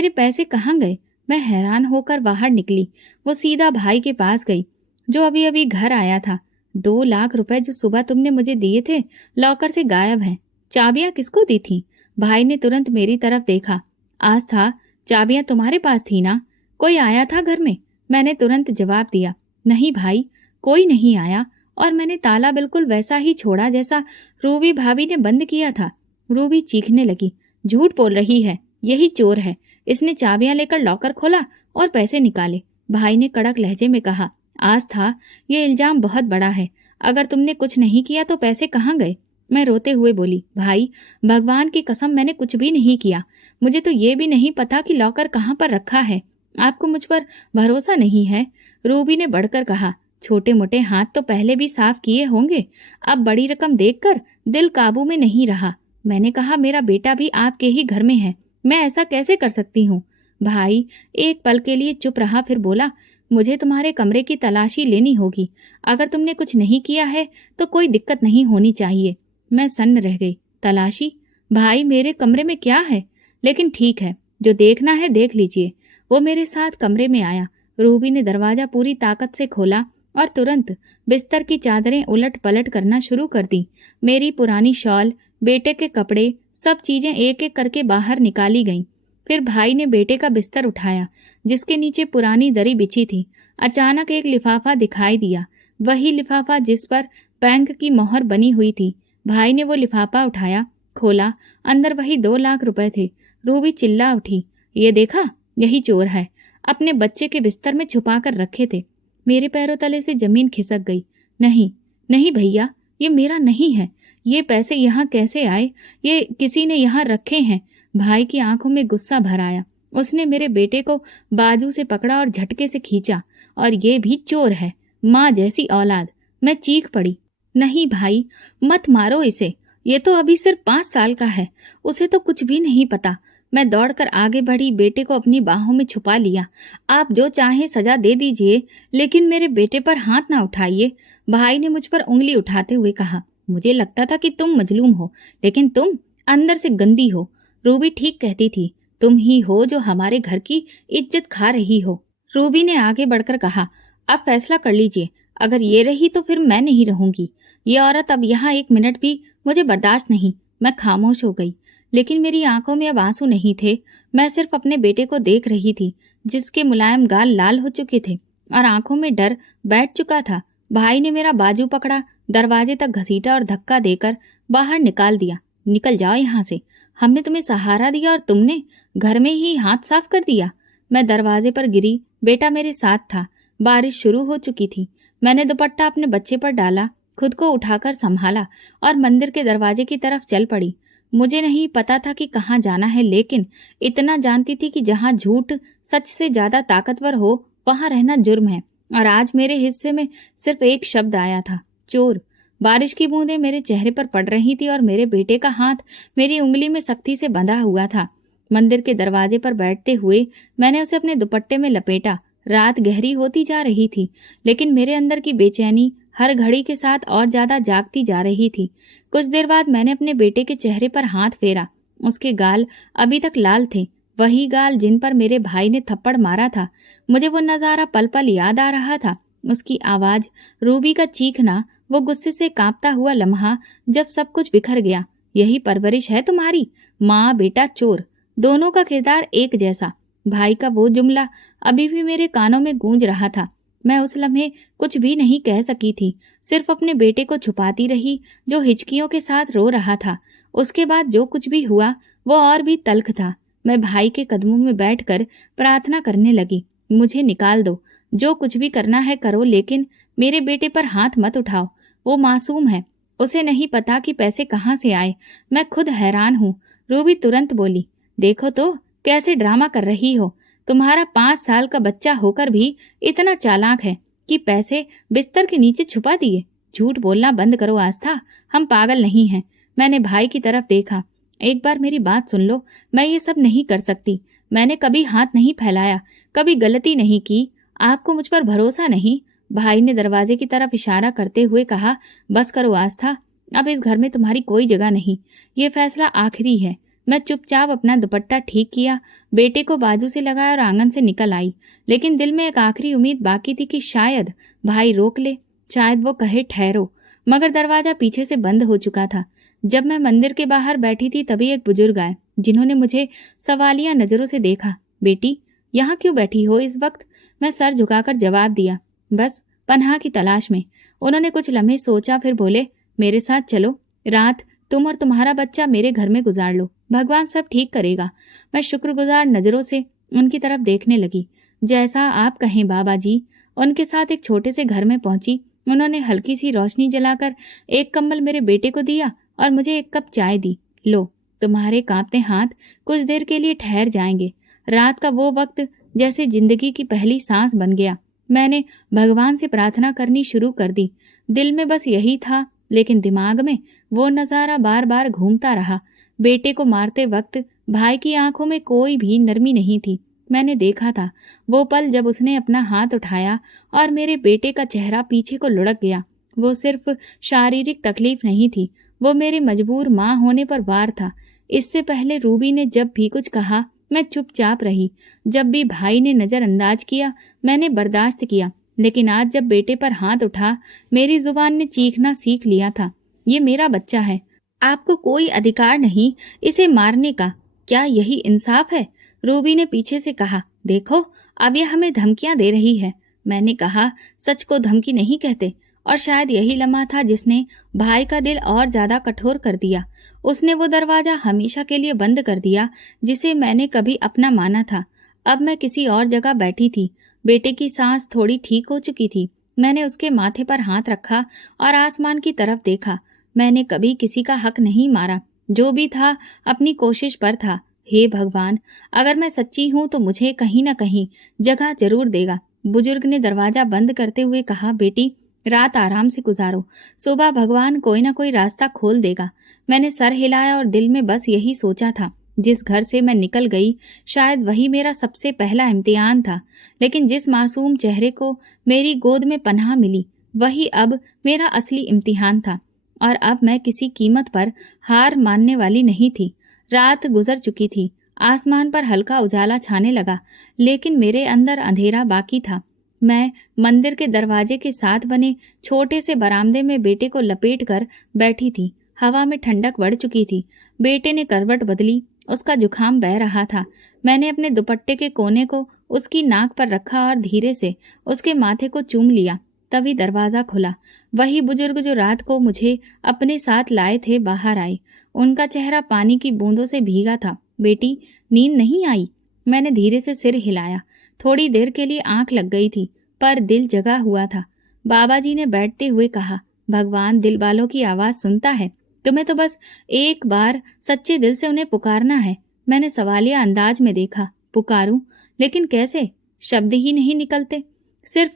पैसे कहाँ गए? मैं हैरान होकर बाहर निकली। वो सीधा भाई के पास गई, जो अभी अभी घर आया था। 2 लाख रुपए जो सुबह तुमने मुझे दिए थे, लॉकर से गायब हैं। चाबियां किसको दी थी? भाई ने तुरंत मेरी तरफ देखा। आस्था, चाबियां तुम्हारे पास थी ना? कोई आया था घर में? मैंने तुरंत जवाब दिया, नहीं भाई, कोई नहीं आया, और मैंने ताला बिल्कुल वैसा ही छोड़ा जैसा रूबी भाभी ने बंद किया था। रूबी चीखने लगी, झूठ बोल रही है, यही चोर है, इसने चाबियां लेकर लॉकर खोला और पैसे निकाले। भाई ने कड़क लहजे में कहा, आस्था, ये इल्जाम बहुत बड़ा है, अगर तुमने कुछ नहीं किया तो पैसे कहाँ गए? मैं रोते हुए बोली, भाई, भगवान की कसम मैंने कुछ भी नहीं किया। मुझे तो ये भी नहीं पता कि लॉकर कहाँ पर रखा है। आपको मुझ पर भरोसा नहीं है? रूबी ने बढ़कर कहा, छोटे मोटे हाथ तो पहले भी साफ किए होंगे, अब बड़ी रकम देखकर दिल काबू में नहीं रहा। मैंने कहा, मेरा बेटा भी आपके ही घर में है, मैं ऐसा कैसे कर सकती हूँ? भाई एक पल के लिए चुप रहा, फिर बोला, मुझे तुम्हारे कमरे की तलाशी लेनी होगी। अगर तुमने कुछ नहीं किया है तो कोई दिक्कत नहीं होनी चाहिए। मैं सन्न रह गई। तलाशी? भाई, मेरे कमरे में क्या है? लेकिन ठीक है, जो देखना है देख लीजिए। वो मेरे साथ कमरे में आया। रूबी ने दरवाजा पूरी ताकत से खोला और तुरंत बिस्तर की चादरें उलट पलट करना शुरू कर दी। मेरी पुरानी शॉल, बेटे के कपड़े, सब चीजें एक एक करके बाहर निकाली गईं। फिर भाई ने बेटे का बिस्तर उठाया, जिसके नीचे पुरानी दरी बिछी थी। अचानक एक लिफाफा दिखाई दिया, वही लिफाफा जिस पर बैंक की मोहर बनी हुई थी। भाई ने वो लिफाफा उठाया, खोला, अंदर वही 2 लाख रुपए थे। रूबी चिल्ला उठी, ये देखा, यही चोर है, अपने बच्चे के बिस्तर में छुपा कर रखे थे। मेरे पैरों तले से जमीन खिसक गई। नहीं नहीं भैया, ये मेरा नहीं है, ये पैसे यहाँ कैसे आए? ये किसी ने यहाँ रखे हैं। भाई की आंखों में गुस्सा भर आया। उसने मेरे बेटे को बाजू से पकड़ा और झटके से खींचा, और ये भी चोर है, माँ जैसी औलाद। मैं चीख पड़ी, नहीं भाई, मत मारो इसे, ये तो अभी सिर्फ 5 साल का है, उसे तो कुछ भी नहीं पता। मैं दौड़कर आगे बढ़ी, बेटे को अपनी बाहों में छुपा लिया। आप जो चाहे सजा दे दीजिए, लेकिन मेरे बेटे पर हाथ ना उठाइए। भाई ने मुझ पर उंगली उठाते हुए कहा, मुझे लगता था कि तुम मजलूम हो, लेकिन तुम अंदर से गंदी हो। रूबी ठीक कहती थी, तुम ही हो जो हमारे घर की इज्जत खा रही हो। रूबी ने आगे बढ़कर कहा, अब फैसला कर लीजिए, अगर ये रही तो फिर मैं नहीं रहूंगी। ये औरत अब यहाँ 1 मिनट भी मुझे बर्दाश्त नहीं। मैं खामोश हो गई, लेकिन मेरी आंखों में अब आंसू नहीं थे। मैं सिर्फ अपने बेटे को देख रही थी, जिसके मुलायम गाल लाल हो चुके थे और आंखों में डर बैठ चुका था। भाई ने मेरा बाजू पकड़ा, दरवाजे तक घसीटा और धक्का देकर बाहर निकाल दिया। निकल जाओ यहाँ से, हमने तुम्हें सहारा दिया और तुमने घर में ही हाथ साफ कर दिया। मैं दरवाजे पर गिरी, बेटा मेरे साथ था। बारिश शुरू हो चुकी थी। मैंने दुपट्टा अपने बच्चे पर डाला, खुद को उठाकर संभाला और मंदिर के दरवाजे की तरफ चल पड़ी। मुझे नहीं पता था कि कहाँ जाना है, लेकिन इतना जानती थी कि जहाँ झूठ सच से ज्यादा ताकतवर हो, वहां रहना जुर्म है। और आज मेरे हिस्से में सिर्फ एक शब्द आया था, चोर। बारिश की बूंदें मेरे चेहरे पर पड़ रही थी और मेरे बेटे का हाथ मेरी उंगली में सख्ती से बंधा हुआ था। मंदिर के दरवाजे पर बैठते हुए मैंने उसे अपने दुपट्टे में लपेटा। रात गहरी होती जा रही थी, लेकिन मेरे अंदर की बेचैनी हर घड़ी के साथ और ज्यादा जागती जा रही थी। कुछ देर बाद मैंने अपने बेटे के चेहरे पर हाथ फेरा। उसके गाल अभी तक लाल थे, वही गाल जिन पर मेरे भाई ने थप्पड़ मारा था। मुझे वो नजारा पल पल याद आ रहा था। उसकी आवाज, रूबी का चीखना, वो गुस्से से कांपता हुआ लम्हा जब सब कुछ बिखर गया। यही परवरिश है तुम्हारी? माँ बेटा चोर, दोनों का किरदार एक जैसा। भाई का वो जुमला अभी भी मेरे कानों में गूंज रहा था। मैं उस लम्हे कुछ भी नहीं कह सकी थी, सिर्फ अपने बेटे को छुपाती रही जो हिचकियों के साथ रो रहा था। उसके बाद जो कुछ भी हुआ वो और भी तल्ख था। मैं भाई के कदमों में बैठकर प्रार्थना करने लगी, मुझे निकाल दो, जो कुछ भी करना है करो, लेकिन मेरे बेटे पर हाथ मत उठाओ। वो मासूम है, उसे नहीं पता कि पैसे कहाँ से आए। मैं खुद हैरान हूँ। रूबी तुरंत बोली, देखो तो कैसे ड्रामा कर रही हो। तुम्हारा 5 साल का बच्चा होकर भी इतना चालाक है कि पैसे बिस्तर के नीचे छुपा दिए। झूठ बोलना बंद करो आस्था, हम पागल नहीं हैं। मैंने भाई की तरफ देखा। एक बार मेरी बात सुन लो, मैं ये सब नहीं कर सकती। मैंने कभी हाथ नहीं फैलाया, कभी गलती नहीं की। आपको मुझ पर भरोसा नहीं? भाई ने दरवाजे की तरफ इशारा करते हुए कहा, बस करो आस्था, अब इस घर में तुम्हारी कोई जगह नहीं। ये फैसला आखिरी है। मैं चुपचाप अपना दुपट्टा ठीक किया, बेटे को बाजू से लगाया और आंगन से निकल आई। लेकिन दिल में एक आखिरी उम्मीद बाकी थी कि शायद भाई रोक ले, शायद वो कहे ठहरो। मगर दरवाजा पीछे से बंद हो चुका था। जब मैं मंदिर के बाहर बैठी थी तभी एक बुजुर्ग आए, जिन्होंने मुझे सवालिया नजरों से देखा। बेटी, यहाँ क्यों बैठी हो इस वक्त? मैं सर झुकाकर जवाब दिया, बस पनाह की तलाश में। उन्होंने कुछ लम्हे सोचा, फिर बोले, मेरे साथ चलो, रात तुम और तुम्हारा बच्चा मेरे घर में गुजार लो, भगवान सब ठीक करेगा। मैं शुक्रगुजार नजरों से उनकी तरफ देखने लगी। जैसा आप कहें बाबा जी। उनके साथ एक छोटे से घर में पहुंची। उन्होंने हल्की सी रोशनी जलाकर एक कंबल मेरे बेटे को दिया और मुझे एक कप चाय दी। लो, तुम्हारे कांपते हाथ कुछ देर के लिए ठहर जाएंगे। रात का वो वक्त जैसे जिंदगी की पहली सांस बन गया। मैंने भगवान से प्रार्थना करनी शुरू कर दी। दिल में बस यही था, लेकिन दिमाग में वो नजारा बार बार घूमता रहा। बेटे को मारते वक्त भाई की आंखों में कोई भी नरमी नहीं थी। मैंने देखा था वो पल जब उसने अपना हाथ उठाया और मेरे बेटे का चेहरा पीछे को लुढ़क गया। वो सिर्फ शारीरिक तकलीफ नहीं थी, वो मेरे मजबूर माँ होने पर वार था। इससे पहले रूबी ने जब भी कुछ कहा मैं चुपचाप रही। जब भी भाई ने नजरअंदाज किया मैंने बर्दाश्त किया, लेकिन आज जब बेटे पर हाथ उठा मेरी जुबान ने चीखना सीख लिया था। ये मेरा बच्चा है, आपको कोई अधिकार नहीं इसे मारने का। क्या यही इंसाफ है? रूबी ने पीछे से कहा, देखो अब यह हमें धमकियां दे रही है। मैंने कहा, सच को धमकी नहीं कहते। और शायद यही लम्हा था जिसने भाई का दिल और ज्यादा कठोर कर दिया। उसने वो दरवाजा हमेशा के लिए बंद कर दिया जिसे मैंने कभी अपना माना था। अब मैं किसी और जगह बैठी थी। बेटे की सांस थोड़ी ठीक हो चुकी थी। मैंने उसके माथे पर हाथ रखा और आसमान की तरफ देखा। मैंने कभी किसी का हक नहीं मारा, जो भी था अपनी कोशिश पर था। हे भगवान, अगर मैं सच्ची हूँ तो मुझे कहीं न कहीं जगह जरूर देगा। बुजुर्ग ने दरवाजा बंद करते हुए कहा, बेटी रात आराम से गुजारो, सुबह भगवान कोई ना कोई रास्ता खोल देगा। मैंने सर हिलाया और दिल में बस यही सोचा था। जिस घर से मैं निकल गई शायद वही मेरा सबसे पहला इम्तिहान था, लेकिन जिस मासूम चेहरे को मेरी गोद में पनाह मिली वही अब मेरा असली इम्तिहान था। और अब मैं किसी कीमत पर हार मानने वाली नहीं थी। रात गुजर चुकी थी, आसमान पर हल्का उजाला छाने लगा, लेकिन मेरे अंदर अंधेरा बाकी था। मैं मंदिर के दरवाजे के साथ बने छोटे से बरामदे में बेटे को लपेट कर बैठी थी। हवा में ठंडक बढ़ चुकी थी। बेटे ने करवट बदली, उसका जुकाम बह रहा था। मैंने अपने दुपट्टे के कोने को उसकी नाक पर रखा और धीरे से उसके माथे को चूम लिया। तभी दरवाजा खुला। वही बुजुर्ग जो रात को मुझे अपने साथ लाए थे बाहर आए। उनका चेहरा पानी की बूंदों से भीगा था। बेटी, नींद नहीं आई? मैंने धीरे से सिर हिलाया। थोड़ी देर के लिए आंख लग गई थी, पर दिल जगा हुआ था। बाबा जी ने बैठते हुए कहा, भगवान दिल वालों की आवाज सुनता है। तुम्हें तो बस एक बार सच्चे दिल से उन्हें पुकारना है। मैंने सवालिया अंदाज में देखा। पुकारूं, लेकिन कैसे? शब्द ही नहीं निकलते। सिर्फ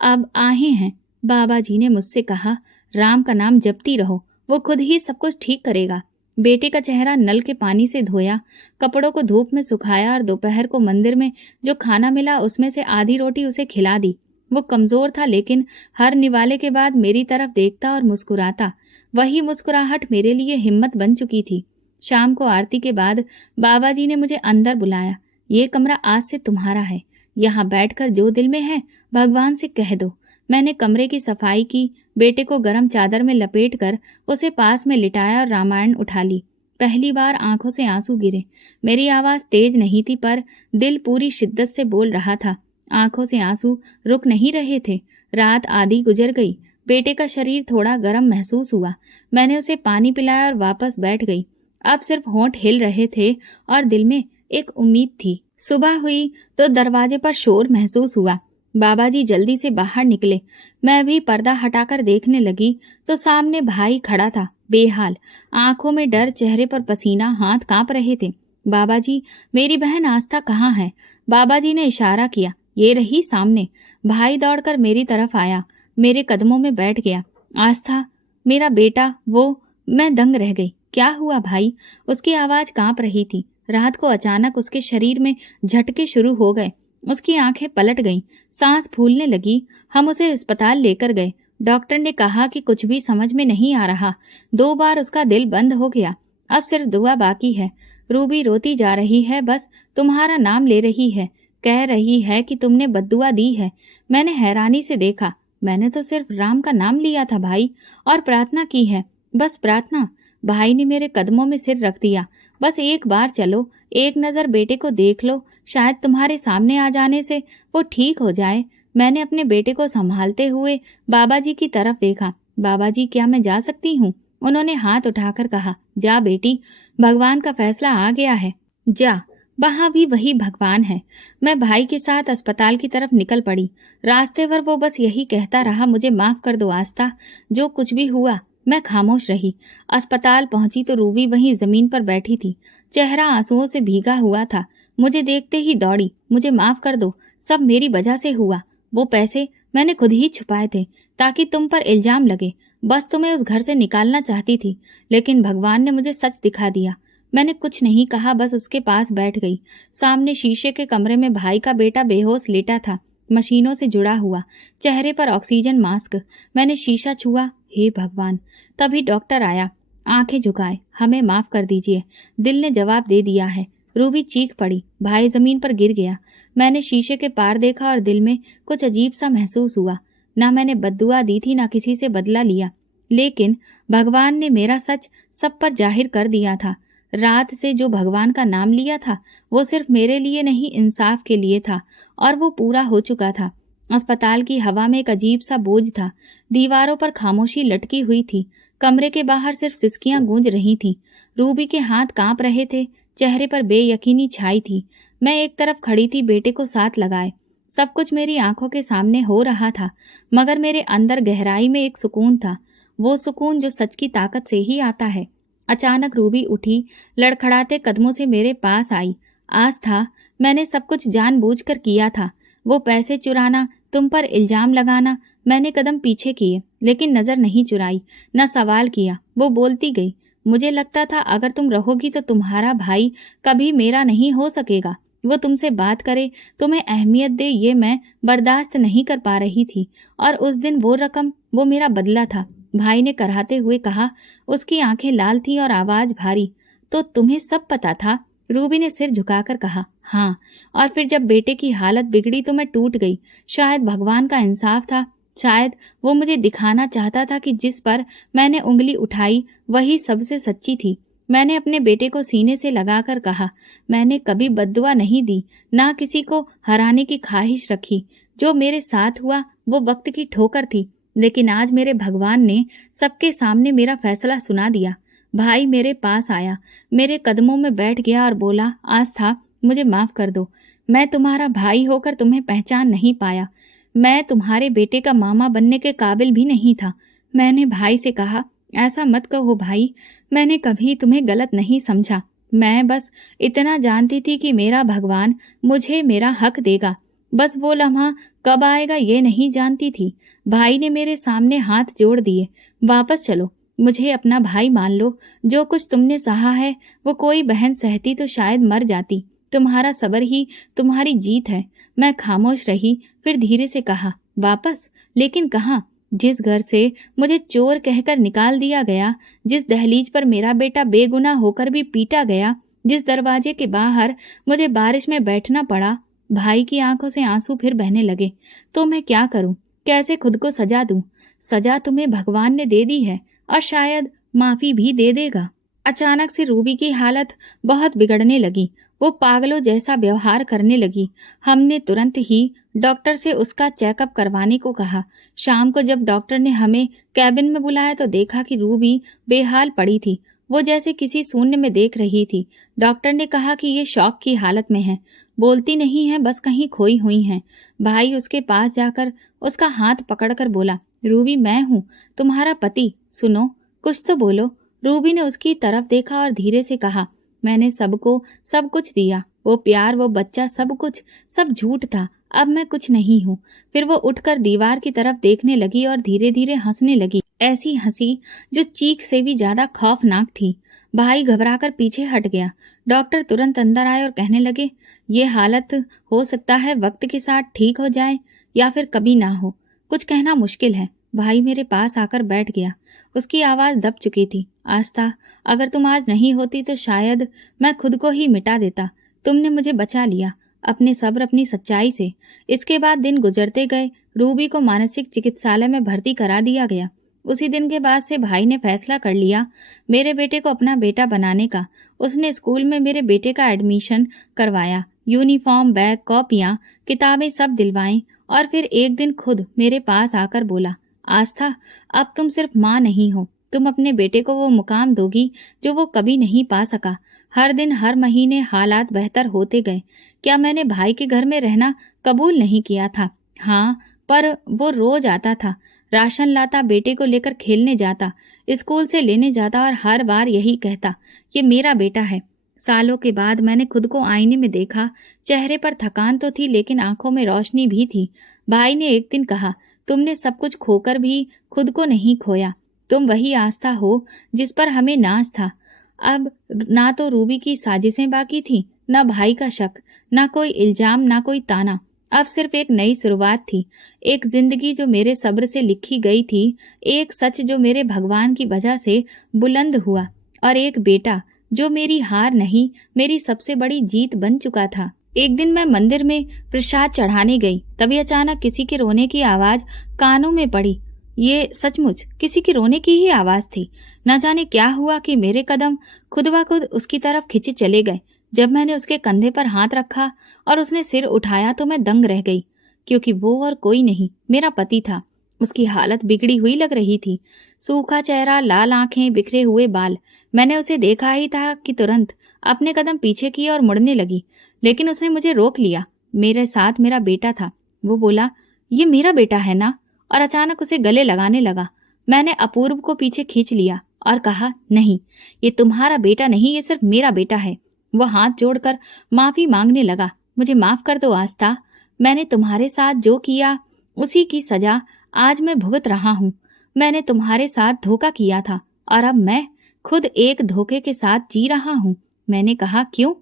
अब आहें हैं। बाबा जी ने मुझसे कहा, राम का नाम जपती रहो, वो खुद ही सब कुछ ठीक करेगा। बेटे का चेहरा नल के पानी से धोया, कपड़ों को धूप में सुखाया और दोपहर को मंदिर में जो खाना मिला उसमें से आधी रोटी उसे खिला दी। वो कमजोर था, लेकिन हर निवाले के बाद मेरी तरफ देखता और मुस्कुराता। वही मुस्कुराहट मेरे लिए हिम्मत बन चुकी थी। शाम को आरती के बाद बाबा जी ने मुझे अंदर बुलाया। ये कमरा आज से तुम्हारा है, यहाँ बैठकर जो दिल में है भगवान से कह दो। मैंने कमरे की सफाई की, बेटे को गर्म चादर में लपेटकर उसे पास में लिटाया और रामायण उठा ली। पहली बार आंखों से आंसू गिरे। मेरी आवाज तेज नहीं थी, पर दिल पूरी शिद्दत से बोल रहा था। आंखों से आंसू रुक नहीं रहे थे। रात आधी गुजर गई। बेटे का शरीर थोड़ा गर्म महसूस हुआ। मैंने उसे पानी पिलाया और वापस बैठ गई। अब सिर्फ होंठ हिल रहे थे और दिल में एक उम्मीद थी। सुबह हुई तो दरवाजे पर शोर महसूस हुआ। बाबा जी जल्दी से बाहर निकले। मैं भी पर्दा हटाकर देखने लगी तो सामने भाई खड़ा था, बेहाल, आंखों में डर, चेहरे पर पसीना, हाथ कांप रहे थे। बाबा जी, मेरी बहन आस्था कहाँ है? बाबा जी ने इशारा किया। ये रही सामने। भाई दौड़कर मेरी तरफ आया, मेरे कदमों में बैठ गया। आस्था, मेरा बेटा, वो। मैं दंग रह गई। क्या हुआ भाई? उसकी आवाज कांप रही थी। रात को अचानक उसके शरीर में झटके शुरू हो गए। उसकी आंखें पलट गईं, सांस फूलने लगी। हम उसे अस्पताल लेकर गए। डॉक्टर ने कहा कि कुछ भी समझ में नहीं आ रहा। 2 बार उसका दिल बंद हो गया। अब सिर्फ दुआ बाकी है। रूबी रोती जा रही है, बस तुम्हारा नाम ले रही है, कह रही है कि तुमने बद्दुआ दी है। मैंने हैरानी से देखा। मैंने तो सिर्फ राम का नाम लिया था भाई, और प्रार्थना की है, बस प्रार्थना। भाई ने मेरे कदमों में सिर रख दिया। बस एक बार चलो, एक नजर बेटे को देख लो, शायद तुम्हारे सामने आ जाने से वो ठीक हो जाए। मैंने अपने बेटे को संभालते हुए बाबा जी की तरफ देखा। बाबा जी, क्या मैं जा सकती हूँ? उन्होंने हाथ उठाकर कहा, जा बेटी, भगवान का फैसला आ गया है, जा। वहां भी वही भगवान है। मैं भाई के साथ अस्पताल की तरफ निकल पड़ी। रास्ते भर वो बस यही कहता रहा, मुझे माफ कर दो आस्था, जो कुछ भी हुआ। मैं खामोश रही। अस्पताल पहुंची तो रूबी वहीं जमीन पर बैठी थी, चेहरा आंसुओं से भीगा हुआ था। मुझे देखते ही दौड़ी, मुझे माफ कर दो, सब मेरी वजह से हुआ। वो पैसे मैंने खुद ही छुपाए थे ताकि तुम पर इल्जाम लगे। बस तुम्हें उस घर से निकालना चाहती थी, लेकिन भगवान ने मुझे सच दिखा दिया। मैंने कुछ नहीं कहा, बस उसके पास बैठ गई। सामने शीशे के कमरे में भाई का बेटा बेहोश लेटा था, मशीनों से जुड़ा हुआ, चेहरे पर ऑक्सीजन मास्क। मैंने शीशा छुआ, हे भगवान। तभी डॉक्टर आया। आंखें झुकाए, हमें माफ कर दीजिए, दिल ने जवाब दे दिया है। रूबी चीख पड़ी, भाई जमीन पर गिर गया। मैंने शीशे के पार देखा और दिल में कुछ अजीब सा महसूस हुआ। ना मैंने बद्दुआ दी थी, ना किसी से बदला लिया, लेकिन भगवान ने मेरा सच सब पर जाहिर कर दिया था। रात से जो भगवान का नाम लिया था वो सिर्फ मेरे लिए नहीं, इंसाफ के लिए था, और वो पूरा हो चुका था। अस्पताल की हवा में एक अजीब सा बोझ था। दीवारों पर खामोशी लटकी हुई थी। कमरे के बाहर सिर्फ सिसकियां गूंज रही थीं। रूबी के हाथ कांप रहे थे, चेहरे पर बेयकीनी छाई थी। मैं एक तरफ खड़ी थी, बेटे को साथ लगाए। सब कुछ मेरी आंखों के सामने हो रहा था, मगर मेरे अंदर गहराई में एक सुकून था, वो सुकून जो सच की ताकत से ही आता है। अचानक रूबी उठी, लड़खड़ाते कदमों से मेरे पास आई। आस्था, मैंने सब कुछ जानबूझकर किया था। वो पैसे चुराना, तुम पर इल्जाम लगाना, मैंने कदम पीछे किए, लेकिन नजर नहीं चुराई, न सवाल किया। वो बोलती गई, मुझे लगता था अगर तुम रहोगी तो तुम्हारा भाई कभी मेरा नहीं हो सकेगा। वो तुमसे बात करे, तुम्हें अहमियत दे, ये मैं बर्दाश्त नहीं कर पा रही थी। और उस दिन वो रकम, वो मेरा बदला था। भाई ने कराहते हुए कहा। उसकी आंखें लाल थी और आवाज भारी। तो तुम्हें सब पता था? रूबी ने सिर झुकाकर कहा, हाँ। और फिर जब बेटे की हालत बिगड़ी तो मैं टूट गई। शायद भगवान का इंसाफ था, शायद वो मुझे दिखाना चाहता था कि जिस पर मैंने उंगली उठाई वही सबसे सच्ची थी। मैंने अपने बेटे को सीने से लगाकर कहा, मैंने कभी बद्दुआ नहीं दी, ना किसी को हराने की ख्वाहिश रखी। जो मेरे साथ हुआ वो वक्त की ठोकर थी, लेकिन आज मेरे भगवान ने सबके सामने मेरा फैसला सुना दिया। भाई मेरे पास आया, मेरे कदमों में बैठ गया और बोला, आस्था, मुझे माफ कर दो। मैं तुम्हारा भाई होकर तुम्हें पहचान नहीं पाया। मैं तुम्हारे बेटे का मामा बनने के काबिल भी नहीं था। मैंने भाई से कहा, ऐसा मत कहो भाई, मैंने कभी तुम्हें गलत नहीं समझा। मैं बस इतना जानती थी कि मेरा भगवान मुझे मेरा हक देगा। बस वो लम्हा कब आएगा ये नहीं जानती थी। भाई ने मेरे सामने हाथ जोड़ दिए, वापस चलो, मुझे अपना भाई मान लो। जो कुछ तुमने सहा है वो कोई बहन सहती तो शायद मर जाती। तुम्हारा सब्र ही तुम्हारी जीत है। मैं खामोश रही, फिर धीरे से कहा, वापस? लेकिन कहाँ? जिस घर से मुझे चोर कहकर निकाल दिया गया, जिस दहलीज पर मेरा बेटा बेगुनाह होकर भी पीटा गया, जिस दरवाजे के बाहर मुझे बारिश में बैठना पड़ा। भाई की आंखों से आंसू फिर बहने लगे। तो मैं क्या करूं? कैसे खुद को सजा दूं? सजा तुम्हें भगवान ने दे दी है और शायद माफी भी दे देगा। अचानक से रूबी की हालत बहुत बिगड़ने लगी। वो पागलों जैसा व्यवहार करने लगी। हमने तुरंत ही डॉक्टर से उसका चेकअप करवाने को कहा। शाम को जब डॉक्टर ने हमें कैबिन में बुलाया तो देखा कि रूबी बेहाल पड़ी थी। वो जैसे किसी शून्य में देख रही थी। डॉक्टर ने कहा कि ये शॉक की हालत में है, बोलती नहीं है, बस कहीं खोई हुई हैं। भाई उसके पास जाकर उसका हाथ पकड़कर बोला, रूबी मैं हूँ, तुम्हारा पति, सुनो, कुछ तो बोलो। रूबी ने उसकी तरफ देखा और धीरे से कहा, मैंने सबको सब कुछ दिया, वो प्यार, वो बच्चा, सब कुछ, सब झूठ था। अब मैं कुछ नहीं हूँ। फिर वो उठकर दीवार की तरफ देखने लगी और धीरे धीरे हंसने लगी, ऐसी हंसी जो चीख से भी ज्यादा खौफनाक थी। भाई घबराकर पीछे हट गया। डॉक्टर तुरंत अंदर आए और कहने लगे, ये हालत हो सकता है वक्त के साथ ठीक हो जाए या फिर कभी ना हो, कुछ कहना मुश्किल है। भाई मेरे पास आकर बैठ गया। उसकी आवाज दब चुकी थी। आस्था, अगर तुम आज नहीं होती तो शायद मैं खुद को ही मिटा देता। तुमने मुझे बचा लिया, अपने सब्र, अपनी सच्चाई से। इसके बाद दिन गुजरते गए। रूबी को मानसिक चिकित्सालय में भर्ती करा दिया गया। उसी दिन के बाद से भाई ने फैसला कर लिया मेरे बेटे को अपना बेटा बनाने का। उसने स्कूल में मेरे बेटे का एडमिशन करवाया, यूनिफॉर्म, बैग, कॉपियां, किताबें सब दिलवाई और फिर एक दिन खुद मेरे पास आकर बोला, आस्था, अब तुम सिर्फ माँ नहीं हो, तुम अपने बेटे को वो मुकाम दोगी जो वो कभी नहीं पा सका। हर दिन, हर महीने हालात बेहतर होते गए। क्या मैंने भाई के घर में रहना कबूल नहीं किया था? हाँ, पर वो रोज आता था, राशन लाता, बेटे को लेकर खेलने जाता, स्कूल से लेने जाता और हर बार यही कहता, ये मेरा बेटा है। सालों के बाद मैंने खुद को आईने में देखा। चेहरे पर थकान तो थी लेकिन आंखों में रोशनी भी थी। भाई ने एक दिन कहा, तुमने सब कुछ खोकर भी खुद को नहीं खोया। तुम वही आस्था हो जिस पर हमें नाज था। अब ना तो रूबी की साजिशें बाकी थी, ना भाई का शक, ना कोई इल्जाम, ना कोई ताना। अब सिर्फ एक नई शुरुआत थी, एक जिंदगी जो मेरे सब्र से लिखी गई थी, एक सच जो मेरे भगवान की वजह से बुलंद हुआ, और एक बेटा जो मेरी हार नहीं, मेरी सबसे बड़ी जीत बन चुका था। एक दिन मैं मंदिर में प्रसाद चढ़ाने गई, तभी अचानक किसी के रोने की आवाज कानों में पड़ी। ये सचमुच किसी के रोने की ही आवाज थी। न जाने क्या हुआ कि मेरे कदम खुद ब खुद उसकी तरफ खिंचे चले गए। जब मैंने उसके कंधे पर हाथ रखा और उसने सिर उठाया तो मैं दंग रह गई, क्योंकि वो और कोई नहीं, मेरा पति था। उसकी हालत बिगड़ी हुई लग रही थी, सूखा चेहरा, लाल आंखें, बिखरे हुए बाल। मैंने उसे देखा ही था कि तुरंत अपने कदम पीछे किए और मुड़ने लगी, लेकिन उसने मुझे रोक लिया। मेरे साथ मेरा बेटा था। वो बोला, ये मेरा बेटा है ना? और अचानक उसे गले लगाने लगा। मैंने अपूर्व को पीछे खींच लिया और कहा, नहीं, ये तुम्हारा बेटा नहीं, ये सिर्फ मेरा बेटा है। वो हाथ जोड़कर माफी मांगने लगा। मुझे माफ कर दो आस्था, मैंने तुम्हारे साथ जो किया उसी की सजा आज मैं भुगत रहा हूँ। मैंने तुम्हारे साथ धोखा किया था और अब मैं खुद एक धोखे के साथ जी रहा हूँ। मैंने कहा, क्यों?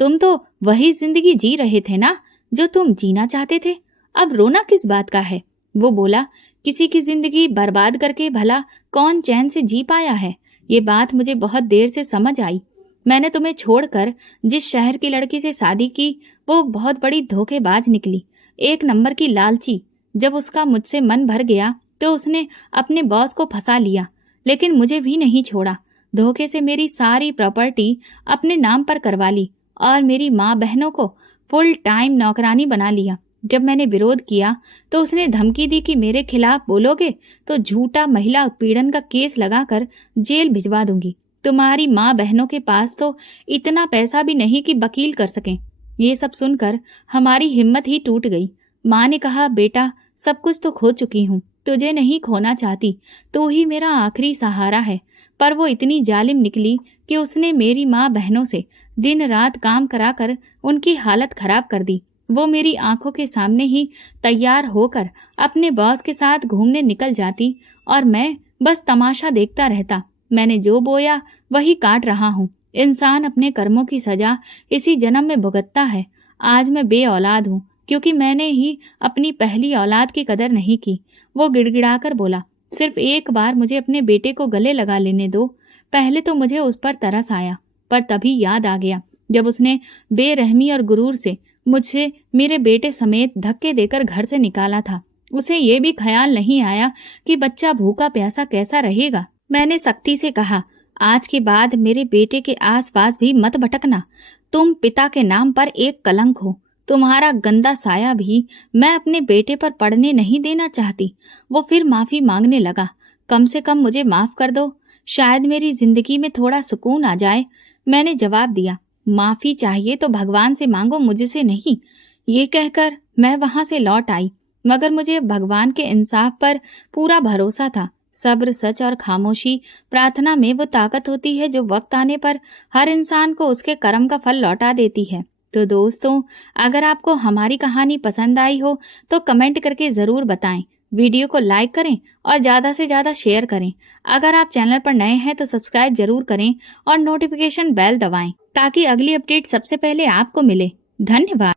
तुम तो वही जिंदगी जी रहे थे ना जो तुम जीना चाहते थे, अब रोना किस बात का है? वो बोला, किसी की जिंदगी बर्बाद करके भला कौन चैन से जी पाया है? ये बात मुझे बहुत देर से समझ आई। मैंने तुम्हें छोड़कर जिस शहर की लड़की से शादी की वो बहुत बड़ी धोखेबाज निकली, एक नंबर की लालची। जब उसका मुझसे मन भर गया तो उसने अपने बॉस को फंसा लिया, लेकिन मुझे भी नहीं छोड़ा। धोखे से मेरी सारी प्रॉपर्टी अपने नाम पर करवा ली और मेरी माँ बहनों को फुल टाइम नौकरानी बना लिया। जब मैंने विरोध किया तो उसने धमकी दी कि मेरे खिलाफ बोलोगे तो झूठा महिला उत्पीड़न का केस लगाकर जेल भिजवा दूंगी। तुम्हारी माँ बहनों के पास तो इतना पैसा भी नहीं कि वकील कर सकें। ये सब सुनकर हमारी हिम्मत ही टूट गई। माँ ने कहा, बेटा, सब कुछ तो खो चुकी हूँ, तुझे नहीं खोना चाहती, तू ही मेरा आखिरी सहारा है। पर वो इतनी जालिम निकली कि उसने मेरी माँ बहनों से दिन रात काम कराकर उनकी हालत खराब कर दी। वो मेरी आंखों के सामने ही तैयार होकर अपने बॉस के साथ घूमने निकल जाती और मैं बस तमाशा देखता रहता। मैंने जो बोया वही काट रहा हूँ। इंसान अपने कर्मों की सजा इसी जन्म में भुगतता है। आज मैं बे औलाद हूँ क्योंकि मैंने ही अपनी पहली औलाद की कदर नहीं की। वो गिड़गिड़ाकर बोला, सिर्फ एक बार मुझे अपने बेटे को गले लगा लेने दो। पहले तो मुझे उस पर तरस आया, पर तभी याद आ गया जब उसने बेरहमी और गुरूर से मुझसे मेरे बेटे समेत धक्के देकर घर से निकाला था। उसे ये भी ख्याल नहीं आया कि बच्चा भूखा प्यासा कैसा रहेगा। मैंने सख्ती से कहा, आज के बाद मेरे बेटे के आसपास भी मत भटकना। तुम पिता के नाम पर एक कलंक हो। तुम्हारा गंदा साया भी मैं अपने बेटे पर पड़ने नहीं देना चाहती। वो फिर माफी मांगने लगा। कम से कम मुझे माफ कर दो, शायद मेरी जिंदगी में थोड़ा सुकून आ जाए। मैंने जवाब दिया, माफी चाहिए तो भगवान से मांगो, मुझसे नहीं। ये कहकर मैं वहां से लौट आई, मगर मुझे भगवान के इंसाफ पर पूरा भरोसा था। सब्र, सच और खामोशी प्रार्थना में वो ताकत होती है जो वक्त आने पर हर इंसान को उसके कर्म का फल लौटा देती है। तो दोस्तों, अगर आपको हमारी कहानी पसंद आई हो तो कमेंट करके जरूर बताएं। वीडियो को लाइक करें और ज्यादा से ज्यादा शेयर करें। अगर आप चैनल पर नए हैं तो सब्सक्राइब जरूर करें और नोटिफिकेशन बेल दबाएं ताकि अगली अपडेट सबसे पहले आपको मिले। धन्यवाद।